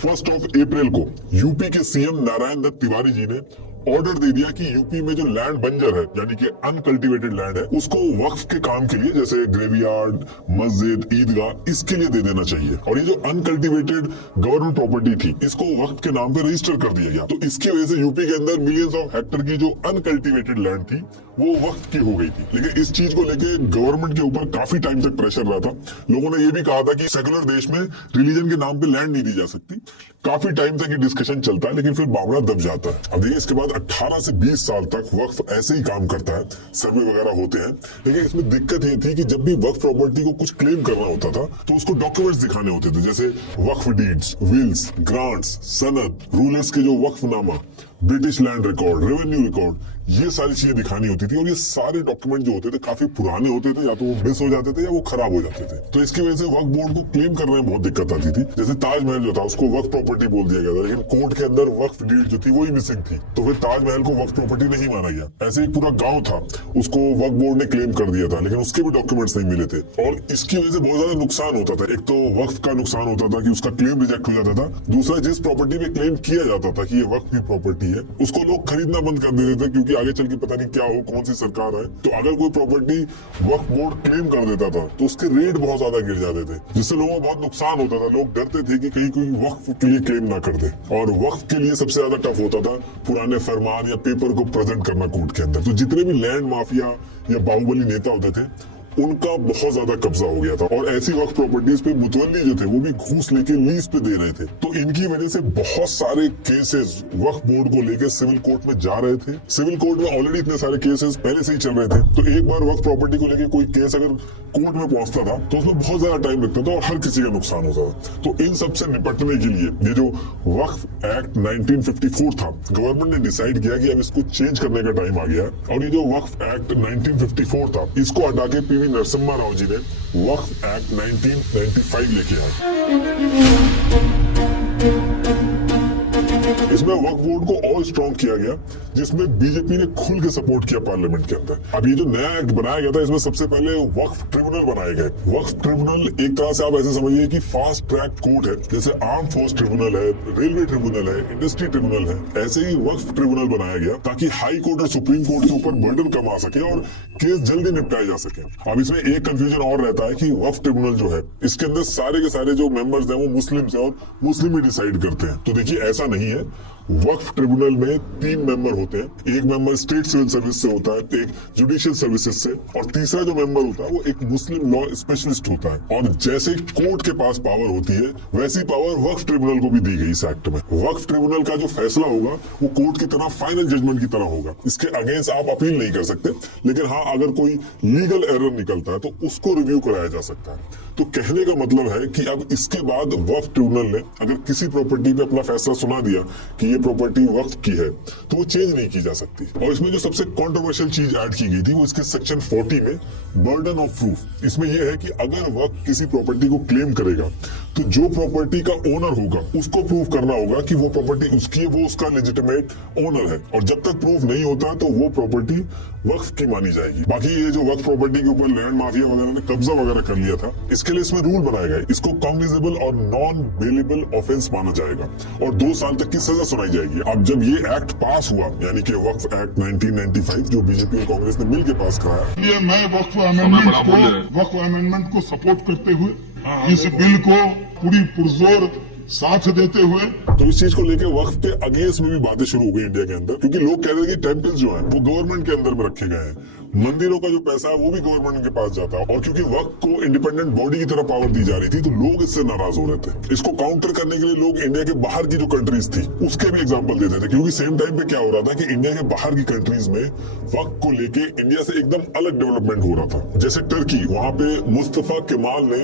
1 अप्रैल को यूपी के सीएम नारायण दत्त तिवारी जी ने ऑर्डर दे दिया कि यूपी में जो लैंड बंजर है यानी कि अनकल्टिवेटेड लैंड है उसको वक्फ के काम के लिए, जैसे ग्रेवयार्ड, मस्जिद, ईदगाह, इसके लिए दे देना चाहिए। और ये जो अनकल्टिवेटेड गवर्नमेंट प्रॉपर्टी थी इसको वक्फ के नाम पे रजिस्टर कर दिया गया। तो इसकी वजह से यूपी के अंदर मिलियंस ऑफ हेक्टर की जो अनकल्टिवेटेड लैंड थी वो वक्त की हो गई थी। लेकिन इस चीज को लेके गवर्नमेंट के ऊपर काफी टाइम तक प्रेशर रहा था। लोगों ने ये भी कहा था कि सेकुलर देश में रिलीजन के नाम पे लैंड नहीं दी जा सकती। काफी टाइम तक ये डिस्कशन चलता है, लेकिन फिर मामला दब जाता है। अब देखिए इसके बाद 18 से 20 साल तक वक्फ ऐसे ही काम करता है, सर्वे वगैरह होते हैं। लेकिन इसमें दिक्कत ये थी कि जब भी वक्फ प्रॉपर्टी को कुछ क्लेम करना होता था तो उसको डॉक्यूमेंट्स दिखाने होते थे, जैसे वक्फ डीड्स, विल्स, ग्रांट्स, सनद, रूलर्स के जो वक्फनामा, British land record, revenue record, ये सारी चीजें दिखानी होती थी और ये सारे डॉक्यूमेंट जो होते थे काफी पुराने होते थे, या तो वो मिस हो जाते थे या वो खराब हो जाते थे। तो इसकी वजह से वक्फ बोर्ड को क्लेम करने में बहुत दिक्कत आती थी। जैसे ताजमहल जो था उसको वक्फ प्रॉपर्टी बोल दिया गया था, लेकिन कोर्ट के अंदर वक्फ डीड जो थी वही मिसिंग थी, तो फिर ताजमहल को वक्फ प्रॉपर्टी नहीं माना गया। ऐसे एक पूरा गाँव था, उसको वक्फ बोर्ड ने क्लेम कर दिया था, लेकिन उसके भी डॉक्यूमेंट्स नहीं मिले थे और इसकी वजह से बहुत ज्यादा नुकसान होता था। एक तो वक्फ का नुकसान होता था कि उसका क्लेम रिजेक्ट हो जाता था, दूसरा जिस प्रॉपर्टी में क्लेम किया जाता था कि ये वक्फ की प्रॉपर्टी है उसको लोग खरीदना बंद कर देते थे, क्योंकि आगे चल के पता नहीं क्या हो, कौन सी सरकार है। तो अगर कोई प्रॉपर्टी वक्फ बोर्ड क्लेम कर देता था तो उसके रेट बहुत ज्यादा गिर जाते थे, जिससे लोगों को बहुत नुकसान होता था। लोग डरते थे कि कहीं कोई वक्फ के लिए क्लेम ना कर दे, और वक्फ के लिए सबसे ज्यादा टफ होता था पुराने फरमान या पेपर को प्रेजेंट करना कोर्ट के अंदर। तो जितने भी लैंड माफिया या बाहुबली नेता होते थे उनका बहुत ज्यादा कब्जा हो गया था, और ऐसी वक्त प्रॉपर्टीज पे मुतवल्ली जो थे वो भी घूस लेके लीज पे दे रहे थे। तो इनकी वजह से बहुत सारे केसेस वक्फ बोर्ड को लेके सिविल कोर्ट में जा रहे थे। सिविल कोर्ट में ऑलरेडी इतने सारे केसेस पहले से ही चल रहे थे, तो एक बार वक्फ प्रॉपर्टी को लेके कोई केस अगर कोर्ट में पहुंचता था तो उसमें बहुत ज्यादा टाइम लगता था और हर किसी का नुकसान होता था। तो इन सबसे निपटने के लिए ये जो वक्फ एक्ट 1954 था, गवर्नमेंट ने डिसाइड किया कि अब इसको चेंज करने का टाइम आ गया, और ये जो वक्फ एक्ट 1954 था इसको हटा के पीवी नरसिम्हा राव जी ने वक्फ एक्ट 1995 लेके आए। इसमें वक्फ बोर्ड को और स्ट्रॉन्ग किया गया, जिसमें बीजेपी ने खुल के सपोर्ट किया पार्लियामेंट के अंदर। अब ये जो नया एक्ट बनाया गया था इसमें सबसे पहले वक्फ ट्रिब्यूनल बनाए गए। वक्फ ट्रिब्यूनल एक तरह से आप ऐसे समझिए कि फास्ट ट्रैक कोर्ट है, जैसे आर्म फोर्स ट्रिब्यूनल है, रेलवे ट्रिब्यूनल है, इंडस्ट्री ट्रिब्यूनल है, ऐसे ही वक्फ ट्रिब्यूनल बनाया गया ताकि हाई कोर्ट और सुप्रीम कोर्ट के ऊपर बर्डन कम आ सके और केस जल्दी निपटाए जा सके। अब इसमें एक कंफ्यूजन और रहता है कि वक्फ ट्रिब्यूनल जो है इसके अंदर सारे के सारे जो मेंबर्स हैं वो मुस्लिम है और मुस्लिम ही डिसाइड करते हैं। तो देखिए ऐसा नहीं है, वक्फ ट्रिब्यूनल में 3 मेंबर होते हैं। एक मेंबर स्टेट सिविल सर्विस से होता है, एक जुडिशियल सर्विसेज से, और तीसरा जो मेंबर होता है वो एक मुस्लिम लॉ स्पेशलिस्ट होता है। और जैसे कोर्ट के पास पावर होती है वैसी पावर वक्फ ट्रिब्यूनल को भी दी गई इस एक्ट में। वक्फ ट्रिब्यूनल का जो फैसला होगा वो कोर्ट की तरह फाइनल जजमेंट की तरह होगा, इसके अगेंस्ट आप अपील नहीं कर सकते। लेकिन हाँ, अगर कोई लीगल एरर निकलता है तो उसको रिव्यू कराया जा सकता है। तो कहने का मतलब है कि अब इसके बाद वक्फ ट्रिब्यूनल ने अगर किसी प्रॉपर्टी पे अपना फैसला सुना दिया कि ये प्रॉपर्टी वक्फ की है तो वो चेंज नहीं की जा सकती। और इसमें जो सबसे कंट्रोवर्शियल चीज ऐड की गई थी वो इसके सेक्शन 40 में बर्डन ऑफ प्रूफ। इसमें यह है कि अगर वक्फ किसी प्रॉपर्टी को क्लेम करेगा तो जो प्रॉपर्टी का ओनर होगा उसको प्रूव करना होगा कि वो प्रॉपर्टी उसकी है, वो उसका लेजिटिमेट ओनर है, और जब तक प्रूफ नहीं होता तो वो प्रॉपर्टी वक्फ की मानी जाएगी। बाकी ये जो वक्फ प्रॉपर्टी के ऊपर लैंड माफिया वगैरह ने कब्जा वगैरह कर लिया था, इसके लिए इसमें रूल बनाए गए। इसको कॉग्निजेबल और नॉन बेलेबल ऑफेंस माना जाएगा और 2 साल तक की सजा सुनाई जाएगी। अब जब ये एक्ट पास हुआ, यानी कि वक्फ एक्ट 1995 जो बीजेपी और कांग्रेस ने मिलकर पास कराया, मैं वक्फ अमेंडमेंट को सपोर्ट करते हुए इस बिल को पूरी पुरजोर साथ देते हुए, तो इस चीज को लेकर वक्फ के अगेंस्ट में भी बातें शुरू हो गई इंडिया के अंदर, क्योंकि लोग कह रहे हैं कि टेम्पल्स जो है वो गवर्नमेंट के अंदर में रखे गए हैं, मंदिरों का जो पैसा है वो भी गवर्नमेंट के पास जाता है, और क्योंकि वक्फ को इंडिपेंडेंट बॉडी की तरह पावर दी जा रही थी तो लोग इससे नाराज हो रहे थे। इसको काउंटर करने के लिए लोग इंडिया के बाहर की जो कंट्रीज थी उसके भी एग्जांपल देते थे, क्योंकि सेम टाइम पे क्या हो रहा था कि इंडिया के बाहर की कंट्रीज में वक्फ को लेके इंडिया से एकदम अलग डेवलपमेंट हो रहा था। जैसे टर्की, वहां पे मुस्तफा केमाल ने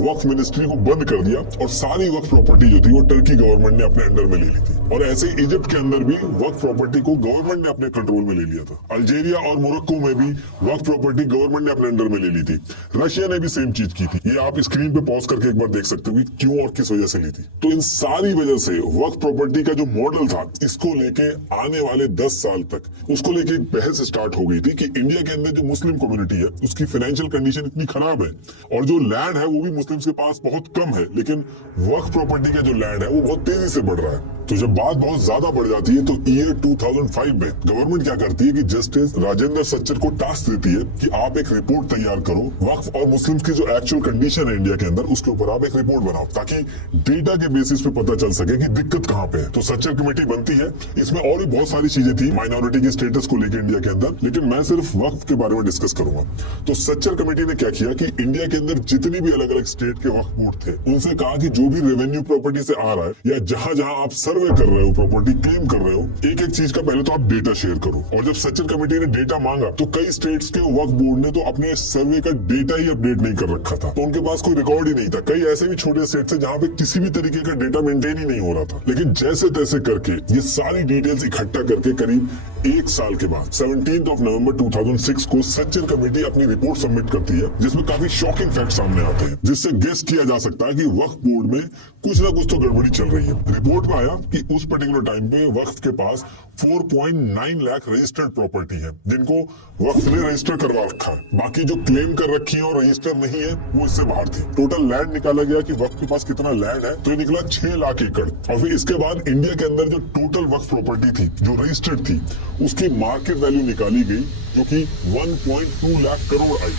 वक्फ मिनिस्ट्री को बंद कर दिया और सारी वक्फ प्रॉपर्टी जो थी वो टर्की गवर्नमेंट ने अपने अंडर में ले ली थी। और ऐसे इजिप्ट के अंदर भी वक्फ प्रॉपर्टी को गवर्नमेंट ने अपने कंट्रोल में ले लिया था। अल्जीरिया और मोरक्को में भी वक्फ प्रॉपर्टी गवर्नमेंट ने अपने अंडर में ले ली थी। रशिया ने भी सेम चीज की थी। ये आप स्क्रीन पे पॉज करके एक बार देख सकते हो कि क्यों और किस वजह से ली थी। तो इन सारी वजह से वक्फ प्रॉपर्टी का जो मॉडल था, इसको लेके आने वाले 10 साल तक उसको लेके एक बहस स्टार्ट हो गई थी कि इंडिया के अंदर जो मुस्लिम कम्युनिटी है उसकी फाइनेंशियल कंडीशन इतनी खराब है और जो लैंड है वो भी मुस्लिम्स के पास बहुत कम है, लेकिन वक्फ प्रॉपर्टी का जो लैंड है वो बहुत तेजी से बढ़ रहा है। तो जब बात बहुत ज्यादा बढ़ जाती है तो ईयर 2005 में गवर्नमेंट क्या करती है कि जस्टिस राजेंद्र सच्चर को टास्क देती है कि आप एक रिपोर्ट तैयार करो, वक्फ और मुस्लिम्स की जो एक्चुअल कंडीशन है इंडिया के अंदर उसके ऊपर आप एक रिपोर्ट बनाओ, ताकि डेटा के बेसिस पे पता चल सके कि दिक्कत कहाँ पे है। तो सच्चर कमेटी बनती है। इसमें और भी बहुत सारी चीजें थी माइनॉरिटी के स्टेटस को लेकर इंडिया के अंदर, लेकिन मैं सिर्फ वक्फ के बारे में डिस्कस करूंगा। तो सच्चर कमेटी ने क्या किया कि इंडिया के अंदर जितनी भी अलग अलग स्टेट के वक्फ बोर्ड थे उनसे कहा कि जो भी रेवेन्यू प्रॉपर्टी से आ रहा है या जहां जहां आप सर्व सर्वे कर रहे हो, प्रॉपर्टी क्लेम कर रहे हो, एक एक चीज का पहले तो आप डेटा शेयर करो। और जब सचिन कमेटी ने डेटा मांगा तो कई स्टेट्स के वक्फ बोर्ड ने तो अपने सर्वे का डेटा ही अपडेट नहीं कर रखा था, तो उनके पास कोई रिकॉर्ड ही नहीं था। कई ऐसे भी छोटे स्टेट्स हैं जहां पे किसी भी तरीके का डेटा मेंटेन ही नहीं हो रहा था। लेकिन जैसे तैसे करके ये सारी डिटेल्स इकट्ठा करके करीब एक साल के बाद 17 नवंबर 2006 को सचिन कमेटी अपनी रिपोर्ट सबमिट करती है, जिसमें काफी शॉकिंग फैक्ट सामने आते हैं, जिससे गेस किया जा सकता है कि वक्फ बोर्ड में कुछ ना कुछ तो गड़बड़ी चल रही है। रिपोर्ट में आया कि उस पर्टिकुलर टाइम पे वक्फ के पास 4.9 लाख रजिस्टर्ड प्रॉपर्टी है, जिनको वक्फ ने रजिस्टर करवा रखा है। बाकी जो क्लेम कर रखी है और रजिस्टर नहीं है वो इससे बाहर थी। टोटल लैंड निकाला गया कि वक्फ के पास कितना लैंड है, तो ये निकला 6 लाख एकड़। और फिर इसके बाद इंडिया के अंदर जो टोटल वक्फ प्रॉपर्टी थी जो रजिस्टर्ड थी, उसकी मार्केट वैल्यू निकाली गई जो कि 1.2 लाख करोड़ आई।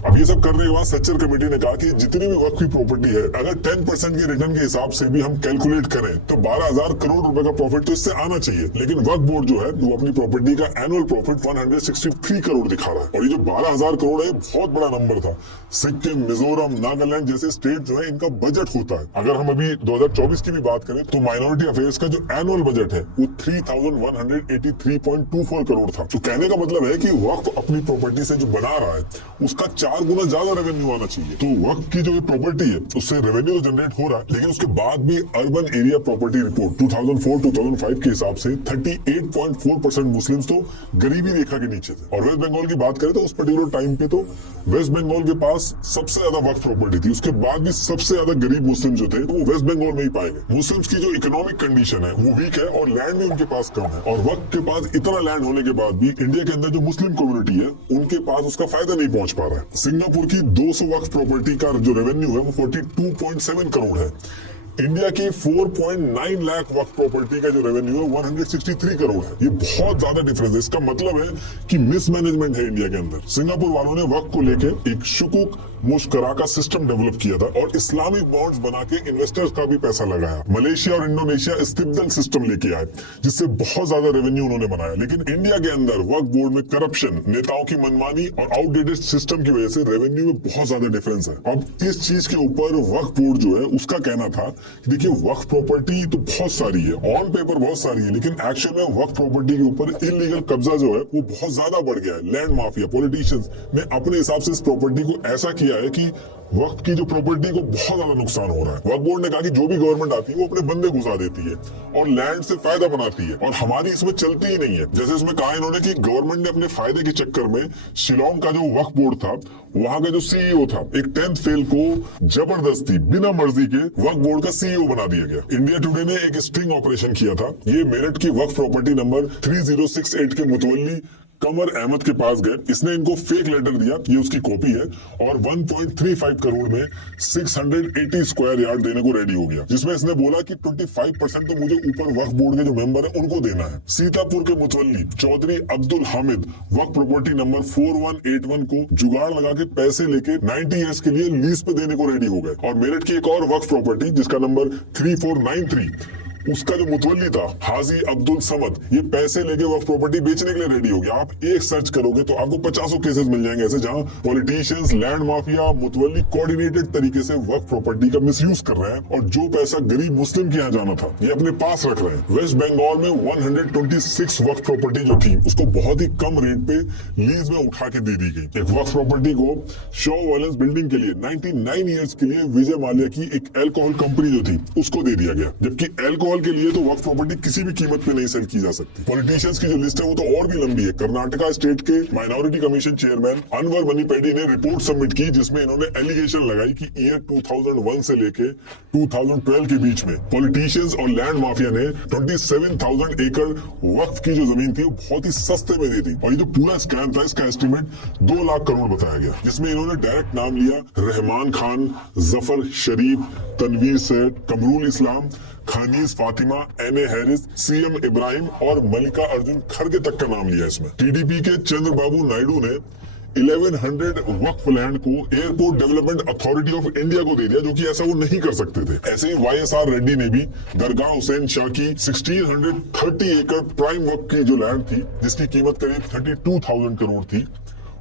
अब ये सब करने के बाद सच्चर कमेटी ने कहा कि जितनी भी वक्फ की प्रॉपर्टी है, अगर 10% के रिटर्न के हिसाब से भी हम कैलकुलेट करें तो 12,000 करोड़ रुपए का प्रॉफिट तो इससे आना चाहिए। लेकिन वक्फ बोर्ड जो है वो अपनी प्रॉपर्टी का एनुअल प्रॉफिट 163 करोड़ दिखा रहा है। और ये जो 12,000 करोड़ है बहुत बड़ा नंबर था। सिक्किम, मिजोरम, नागालैंड जैसे स्टेट जो है इनका बजट होता है। अगर हम अभी 2024 की भी बात करें तो माइनॉरिटी अफेयर्स का जो एनुअल बजट है वो 3,183.24 करोड़ था। तो कहने का मतलब है कि वक्फ अपनी प्रॉपर्टी से जो बना रहा है उसका 4 गुना ज्यादा रेवेन्यू आना चाहिए। तो वक्त की जो प्रॉपर्टी है उससे रेवेन्यू तो जनरेट हो रहा है, लेकिन उसके बाद भी अर्बन एरिया प्रॉपर्टी रिपोर्ट 2004-2005 के हिसाब से 38.4% मुस्लिम्स तो गरीबी रेखा के नीचे थे। और वेस्ट बंगाल की बात करें तो उस पर्टिकुलर टाइम पे तो वेस्ट बंगाल के पास सबसे ज्यादा वक्त प्रॉपर्टी थी। उसके बाद भी सबसे ज्यादा गरीब मुस्लिम जो थे वो वेस्ट बंगाल में ही पाए गए। मुस्लिम्स की जो इकोनॉमिक कंडीशन है वो वीक है और लैंड भी उनके पास कम है। और वक्त के पास इतना लैंड होने के बाद भी इंडिया के अंदर जो मुस्लिम कम्युनिटी है उनके पास उसका फायदा नहीं पहुंच पा रहा है। सिंगापुर की 200 वक्फ प्रॉपर्टी का जो रेवेन्यू है वो 42.7 करोड़ है। इंडिया की 4.9 लाख वक्फ प्रॉपर्टी का जो रेवेन्यू है 163 करोड़ है। ये बहुत ज्यादा डिफरेंस है। इसका मतलब है कि मिसमैनेजमेंट है इंडिया के अंदर। सिंगापुर वालों ने वक्फ को लेकर एक शुकुक मुश्करा का सिस्टम डेवलप किया था और इस्लामिक बॉन्ड्स बना के इन्वेस्टर्स का भी पैसा लगाया। मलेशिया और इंडोनेशिया इस्तिबदल सिस्टम लेके आए जिससे बहुत ज्यादा रेवेन्यू उन्होंने बनाया। लेकिन इंडिया के अंदर वक्फ बोर्ड में करप्शन, नेताओं की मनमानी और आउटडेटेड सिस्टम की वजह से रेवेन्यू में बहुत ज्यादा डिफरेंस है। अब इस चीज के ऊपर वक्फ बोर्ड जो है उसका कहना था कि देखिए वक्फ प्रॉपर्टी तो बहुत सारी है, ऑन पेपर बहुत सारी है, लेकिन एक्शन में वक्फ प्रॉपर्टी के ऊपर इलीगल कब्जा जो है वो बहुत ज्यादा बढ़ गया है। लैंड माफिया, पॉलिटिशियंस ने अपने हिसाब से इस प्रॉपर्टी को ऐसा किया है कि वक्त की जो प्रॉपर्टी को बहुत ज्यादा नुकसान हो रहा है। वक्फ बोर्ड ने कहा कि जो भी गवर्नमेंट आती है वो अपने बंदे घुसा देती है और लैंड से फायदा बनाती है और हमारी इसमें चलती ही नहीं है। जैसे इसमें कहा इन्होंने कि गवर्नमेंट ने अपने फायदे के चक्कर में शिलोंग का जो वक्फ बोर्ड था वहां का जो सीईओ था, एक 10th फेल को जबरदस्ती बिना मर्जी के वक्फ बोर्ड का सीईओ बना दिया गया। इंडिया टुडे ने एक स्टिंग ऑपरेशन किया था। ये मेरठ की वक्फ प्रॉपर्टी नंबर 3068 के मुतवल्ली कमर अहमद के पास गए। इसने इनको फेक लेटर दिया, ये उसकी कॉपी है, और 1.35 करोड़ में 680 स्क्वायर यार्ड देने को रेडी हो गया, जिसमें इसने बोला कि 25% तो मुझे ऊपर वक्फ बोर्ड के जो मेंबर है उनको देना है। सीतापुर के मुतवल्ली चौधरी अब्दुल हामिद वक्फ प्रॉपर्टी नंबर 4181 को जुगाड़ लगा के पैसे लेके 90 ईयर्स के लिए लीज पे देने को रेडी हो गए। और मेरठ की एक और वक्फ प्रॉपर्टी जिसका नंबर 3493, उसका जो मुतवल्ली था हाजी अब्दुल समद, ये पैसे लेके वक्फ प्रॉपर्टी बेचने के लिए रेडी हो गया। आप एक सर्च करोगे तो आपको 50 केसेस मिल जाएंगे ऐसे जहां पॉलिटिशियंस, लैंड माफिया, मुतवल्ली कोऑर्डिनेटेड तरीके से वक्फ प्रॉपर्टी का मिसयूज कर रहे हैं और जो पैसा गरीब मुस्लिम के यहाँ जाना था ये अपने पास रख रहे हैं। वेस्ट बंगाल में 126 वक्फ प्रॉपर्टी जो थी उसको बहुत ही कम रेट पे लीज में उठा के दे दी गई। एक वक्फ प्रॉपर्टी को शो वायलेंस बिल्डिंग के लिए 99 ईयर्स के लिए विजय माल्या की एक अल्कोहल कंपनी जो थी उसको दे दिया गया, जबकि अल्कोहल के लिए तो वक्फ प्रॉपर्टी किसी भी कीमत पे नहीं सेल की जा सकती। पॉलिटिशियंस की जो लिस्ट है वो तो और भी लंबी है। कर्नाटका स्टेट के माइनॉरिटी कमीशन चेयरमैन अनवर मनीपेडी ने रिपोर्ट सबमिट की जिसमें इन्होंने एलिगेशन लगाई कि ईयर 2001 से लेके 2012 के बीच में पॉलिटिशियंस और लैंड माफिया ने 27,000 एकड़ वक्फ की जो जमीन थी वो बहुत ही सस्ते में दी थी। और ये जो पूरा स्कैम था इसका एस्टिमेट 2 लाख करोड़ बताया गया, जिसमें इन्होंने डायरेक्ट नाम लिया रहमान खान, जफर शरीफ, तनवीर सेठ, कमरुल इस्लाम, खानीज फातिमा, एन.ए. हैरिस, सीएम इब्राहिम और मल्लिका अर्जुन खड़गे तक का नाम लिया इसमें। टीडीपी के चंद्रबाबू नायडू ने 1100 वक्फ लैंड को airport development authority of India को दे दिया, जो कि ऐसा वो नहीं कर सकते थे। ऐसे ही वाईएसआर रेड्डी ने भी दरगाह हुसैन शाह की 1630 एकड़ प्राइम वक्फ की जो लैंड थी जिसकी कीमत करीब 32,000 करोड़ थी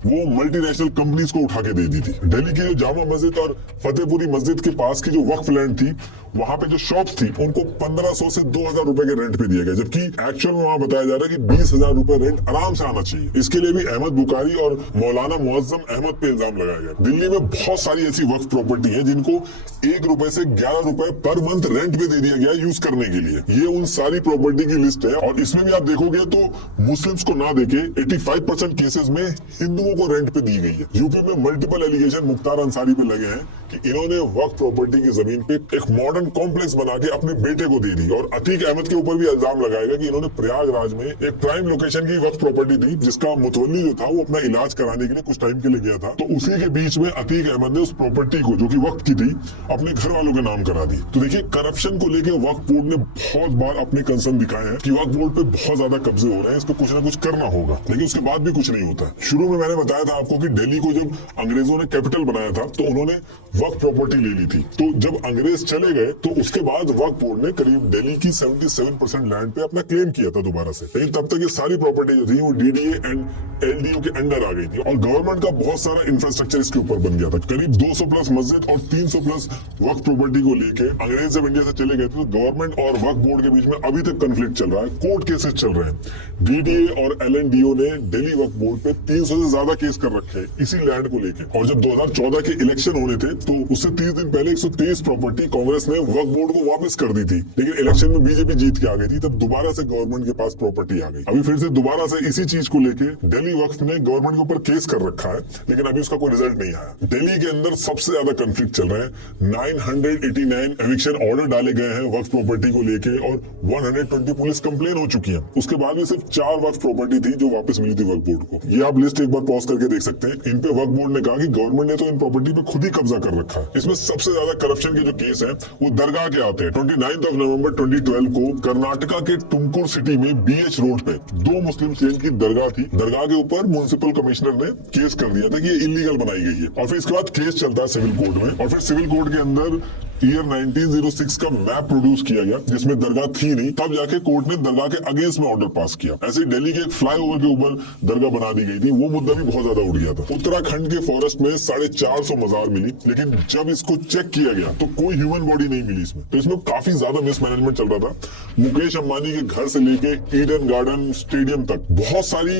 वो मल्टीनेशनल कंपनीज को उठा के दे दी थी। दिल्ली की जो जामा मस्जिद और फतेहपुरी मस्जिद के पास की जो वक्फ लैंड थी, वहां पे जो शॉप्स थी उनको 1500 से 2000 रुपए के रेंट पे दिया गया, जबकि एक्चुअल में वहां बताया जा रहा है कि 20,000 रुपए रेंट आराम से आना चाहिए। इसके लिए भी अहमद बुखारी और मौलाना मुअज्जम अहमद पे इल्जाम लगाया गया। दिल्ली में बहुत सारी ऐसी वक्फ प्रॉपर्टी है जिनको 1 रुपए से 11 रुपए पर मंथ रेंट पे दे दिया गया यूज करने के लिए। ये उन सारी प्रॉपर्टी की लिस्ट है और इसमें भी आप देखोगे तो मुस्लिम्स को ना देके 85% केसेस में हिंदुओं को रेंट पे दी गई है। यूपी में मल्टीपल एलिगेशन मुख्तार अंसारी पे लगे हैं कि इन्होंने वक्फ प्रॉपर्टी की जमीन पे एक मॉडर्न कॉम्प्लेक्स बना के अपने बेटे को दे दी, और अतीक अहमद के ऊपर भी इल्जाम लगाएगा कि इन्होंने प्रयागराज में एक प्राइम लोकेशन की वक्फ प्रॉपर्टी दी, जिसका मुतवल्ली जो था वो अपना इलाज कराने के लिए कुछ टाइम के लिए गया था, तो उसी के बीच में अतीक अहमद ने उस प्रॉपर्टी को, जो कि वक्त की थी, अपने घर वालों के नाम करा दी। तो देखिए, करप्शन को लेकर वक्फ बोर्ड ने बहुत बार अपने कंसर्न दिखाए हैं कि वक्फ बोर्ड पे बहुत ज्यादा कब्जे हो रहे हैं, इस पर कुछ ना कुछ करना होगा, लेकिन उसके बाद भी कुछ नहीं होता। शुरू में मैंने बताया था आपको कि दिल्ली को जब अंग्रेजों ने कैपिटल बनाया था तो उन्होंने वक्फ प्रॉपर्टी ले ली थी। तो जब अंग्रेज चले गए तो उसके बाद वक्फ बोर्ड ने करीब दिल्ली की 77% लैंड पे अपना क्लेम किया था दोबारा से, लेकिन तब तक ये सारी प्रॉपर्टी जो थी वो डीडीए एंड एलडीओ के अंडर आ गई थी और गवर्नमेंट का बहुत सारा इंफ्रास्ट्रक्चर इसके ऊपर बन गया था। करीब 200 प्लस मस्जिद और 300 प्लस वक्फ प्रॉपर्टी को लेके अंग्रेज जब इंडिया से चले गए थे तो गवर्नमेंट और वक्फ बोर्ड के बीच में अभी तक कंफ्लिक्ट चल रहा है, कोर्ट केसेस चल रहे हैं। डीडीए और एलएनडीओ ने दिल्ली वक्फ बोर्ड पे 300 से ज्यादा केस कर रखे हैं इसी लैंड को लेके। और जब 2014 के इलेक्शन होने थे तो उससे 30 दिन पहले 123 प्रॉपर्टी कांग्रेस ने वक्फ बोर्ड को वापस कर दी थी, लेकिन इलेक्शन में बीजेपी जीत के आ गई थी, तब दोबारा से गवर्नमेंट के पास प्रॉपर्टी आ गई। अभी फिर से दोबारा से इसी चीज को लेके दिल्ली वक्फ ने गवर्नमेंट के ऊपर केस कर रखा है, लेकिन अभी उसका कोई रिजल्ट नहीं आया। दिल्ली के अंदर सबसे ज्यादा कंफ्लिक्ट चल रहा है। 989 एविक्शन ऑर्डर डाले गए हैं वक्फ प्रॉपर्टी को लेके और 120 पुलिस कंप्लेन हो चुकी है। उसके बाद में सिर्फ 4 वक्फ प्रॉपर्टी थी जो वापस मिली थी वक्फ बोर्ड को। ये आप लिस्ट एक बार पॉज करके देख सकते हैं। इन पे वक्फ बोर्ड ने कहा कि गवर्नमेंट ने तो इन प्रॉपर्टी पे खुद ही कब्जा कर रखा है। इसमें सबसे ज्यादा करप्शन के जो केस है वो दरगाह के आते हैं। 29 नवंबर 2012 को कर्नाटका के टुमकुर सिटी में बीएच रोड पे 2 मुस्लिम सेंट की दरगाह थी। दरगाह के ऊपर म्युनिसिपल कमिश्नर ने केस कर दिया था कि ये इलीगल बनाई गई है, और फिर इसके बाद केस चलता है सिविल कोर्ट में, और फिर सिविल कोर्ट के अंदर ईयर 1906 का मैप प्रोड्यूस किया गया जिसमें दरगाह थी नहीं, तब जाके कोर्ट ने दरगाह के अगेंस्ट में ऑर्डर पास किया। ऐसे दिल्ली के एक फ्लाईओवर के ऊपर दरगाह बना दी गई थी, वो मुद्दा भी बहुत ज्यादा उड़ गया था। उत्तराखंड के फॉरेस्ट में 450 मजार मिली, लेकिन जब इसको चेक किया गया तो कोई ह्यूमन बॉडी नहीं मिली इसमें। तो इसमें काफी ज्यादा मिसमैनेजमेंट चल रहा था। मुकेश अंबानी के घर से लेके ईडन गार्डन स्टेडियम तक बहुत सारी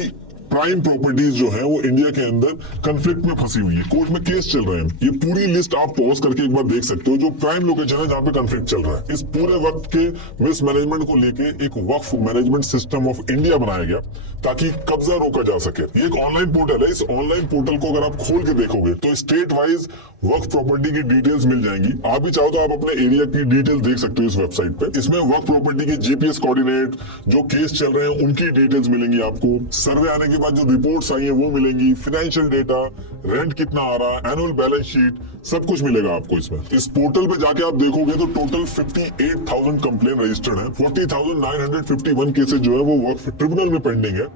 प्राइम प्रॉपर्टीज जो है वो इंडिया के अंदर कंफ्लिक्ट में फंसी हुई है, कोर्ट में केस चल रहे हैं। ये पूरी लिस्ट आप पॉज करके एक बार देख सकते हो जो प्राइम लोकेशन है जहां पे कंफ्लिक्ट चल रहा है। इस पूरे वक्त के मिसमैनेजमेंट को लेके एक वक्फ मैनेजमेंट सिस्टम ऑफ इंडिया बनाया गया ताकि कब्जा रोका जा सके। ये एक ऑनलाइन पोर्टल है। इस ऑनलाइन पोर्टल को अगर आप खोल के देखोगे तो स्टेट वाइज वक्फ प्रॉपर्टी की डिटेल्स मिल जाएंगी। आप भी चाहो तो आप अपने एरिया की डिटेल्स देख सकते हो इस वेबसाइट पे। इसमें वक्फ प्रॉपर्टी के जीपीएस कोऑर्डिनेट, जो केस चल रहे हैं उनकी डिटेल्स मिलेंगी आपको। सर्वे आने के बाद जो रिपोर्ट्स आई है वो मिलेंगी, फाइनेंशियल डेटा, रेंट कितना आ रहा है, एनुअल बैलेंस शीट, सब कुछ मिलेगा आपको इसमें। इस पोर्टल पे जाके आप देखोगे तो टोटल 58,000 कंप्लेन रजिस्टर्ड है। 40,951 केसेज जो है वो वक्फ ट्रिब्यूनल में पेंडिंग है।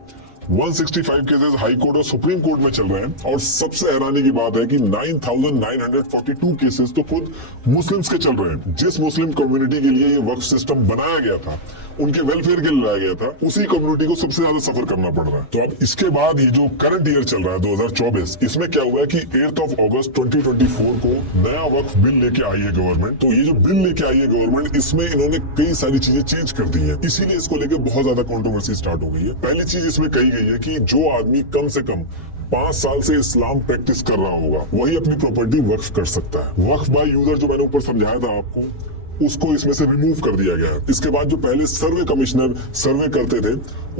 165 केसेस हाई कोर्ट और सुप्रीम कोर्ट में चल रहे हैं, और सबसे हैरानी की बात है कि 9,942 केसेस तो खुद मुस्लिम्स के चल रहे हैं। जिस मुस्लिम कम्युनिटी के लिए ये वक्फ सिस्टम बनाया गया था, उनके वेलफेयर के लिए लाया गया था, उसी कम्युनिटी को सबसे ज्यादा सफर करना पड़ रहा है। तो अब इसके बाद ये जो करंट ईयर चल रहा है 2024, इसमें क्या हुआ है कि 8 अगस्त 2024 को नया वक्फ बिल लेके आई है गवर्नमेंट। तो ये जो बिल लेके आई है गवर्नमेंट, इसमें इन्होंने कई सारी चीजें चेंज कर दी है, इसीलिए इसको लेकर बहुत ज्यादा कंट्रोवर्सी स्टार्ट हो गई है। पहली चीज इसमें कही गई है कि जो आदमी कम से कम 5 साल से इस्लाम प्रैक्टिस कर रहा होगा वही अपनी प्रॉपर्टी वक्फ कर सकता है। वक्फ बाय यूजर जो मैंने ऊपर समझाया था आपको, उसको इसमें से रिमूव कर दिया गया है। इसके बाद जो पहले सर्वे कमिश्नर सर्वे करते थे,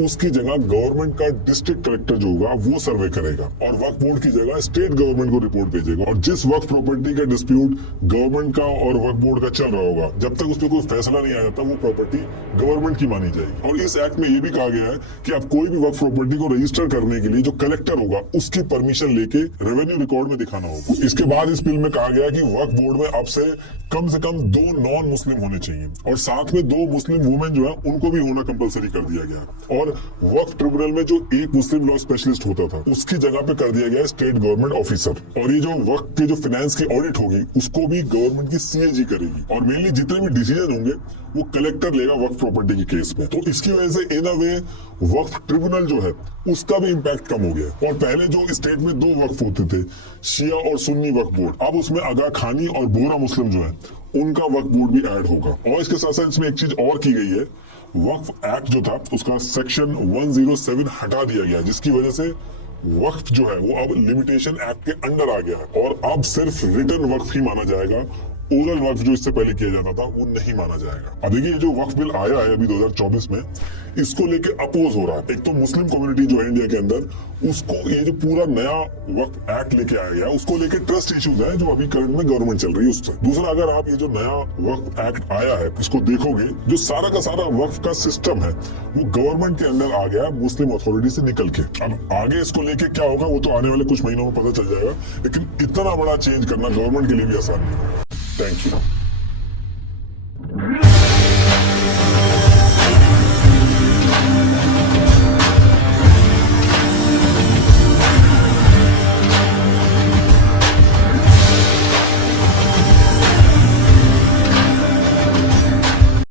उसकी जगह गवर्नमेंट का डिस्ट्रिक्ट कलेक्टर जो होगा वो सर्वे करेगा, और वक्फ बोर्ड की जगह स्टेट गवर्नमेंट को रिपोर्ट भेजेगा। और जिस वक्फ प्रॉपर्टी का डिस्प्यूट गवर्नमेंट का और वक्फ बोर्ड का चल रहा होगा, जब तक उस पर कोई फैसला नहीं आ जाता वो प्रॉपर्टी गवर्नमेंट की मानी जाएगी। और इस एक्ट में ये भी कहा गया है कि आप कोई भी वक्फ प्रॉपर्टी को रजिस्टर करने के लिए जो कलेक्टर होगा उसकी परमिशन लेके रेवेन्यू रिकॉर्ड में दिखाना होगा। इसके बाद इस बिल में कहा गया कि वक्फ बोर्ड में अब से कम 2 नॉन मुस्लिम होने चाहिए, और साथ में 2 मुस्लिम वुमेन जो है उनको भी होना कंपलसरी कर दिया गया। और वक्फ ट्रिब्यूनल में जो एक मुस्लिम लॉ स्पेशलिस्ट होता था उसकी जगह पे कर दिया गया स्टेट गवर्नमेंट ऑफिसर। और ये जो वक्फ के जो फाइनेंस की ऑडिट होगी उसको भी गवर्नमेंट की सीएजी करेगी, और मेनली जितने भी डिसीजन होंगे वो कलेक्टर लेगा वक्फ प्रॉपर्टी के केस में। तो इसकी वजह से इन अ वे वक्फ ट्रिब्यूनल जो है उसका भी इम्पैक्ट कम हो गया। और पहले जो स्टेट में 2 वक्फ होते थे, शिया और सुन्नी वक्फ बोर्ड, अब उसमें आगा खानी और बोरा मुस्लिम जो है उनका वक्फ बोर्ड भी ऐड होगा। और इसके साथ साथ इसमें एक चीज और की गई है, वक्फ एक्ट जो था उसका सेक्शन 107 हटा दिया गया, जिसकी वजह से वक्फ जो है वो अब लिमिटेशन एक्ट के अंडर आ गया है, और अब सिर्फ रिटर्न वक्फ ही माना जाएगा। ओरल वक्फ जो इससे पहले किया जाता था वो नहीं माना जाएगा। अब देखिए जो वक्फ बिल आया है अभी 2024 में, इसको लेके अपोज हो रहा है। एक तो मुस्लिम कम्युनिटी जो है इंडिया के अंदर, उसको ये जो पूरा नया वक्फ एक्ट लेके आया गया उसको लेके ट्रस्ट इश्यूज है जो अभी करंट में गवर्नमेंट चल रही है उससे। दूसरा, अगर आप ये जो नया वक्फ एक्ट आया है इसको देखोगे, जो सारा का सारा वक्फ का सिस्टम है वो गवर्नमेंट के अंदर आ गया मुस्लिम अथॉरिटी से निकल के। अब आगे इसको लेके क्या होगा वो तो आने वाले कुछ महीनों में पता चल जाएगा, लेकिन इतना बड़ा चेंज करना गवर्नमेंट के लिए भी आसान नहीं है। Thank you.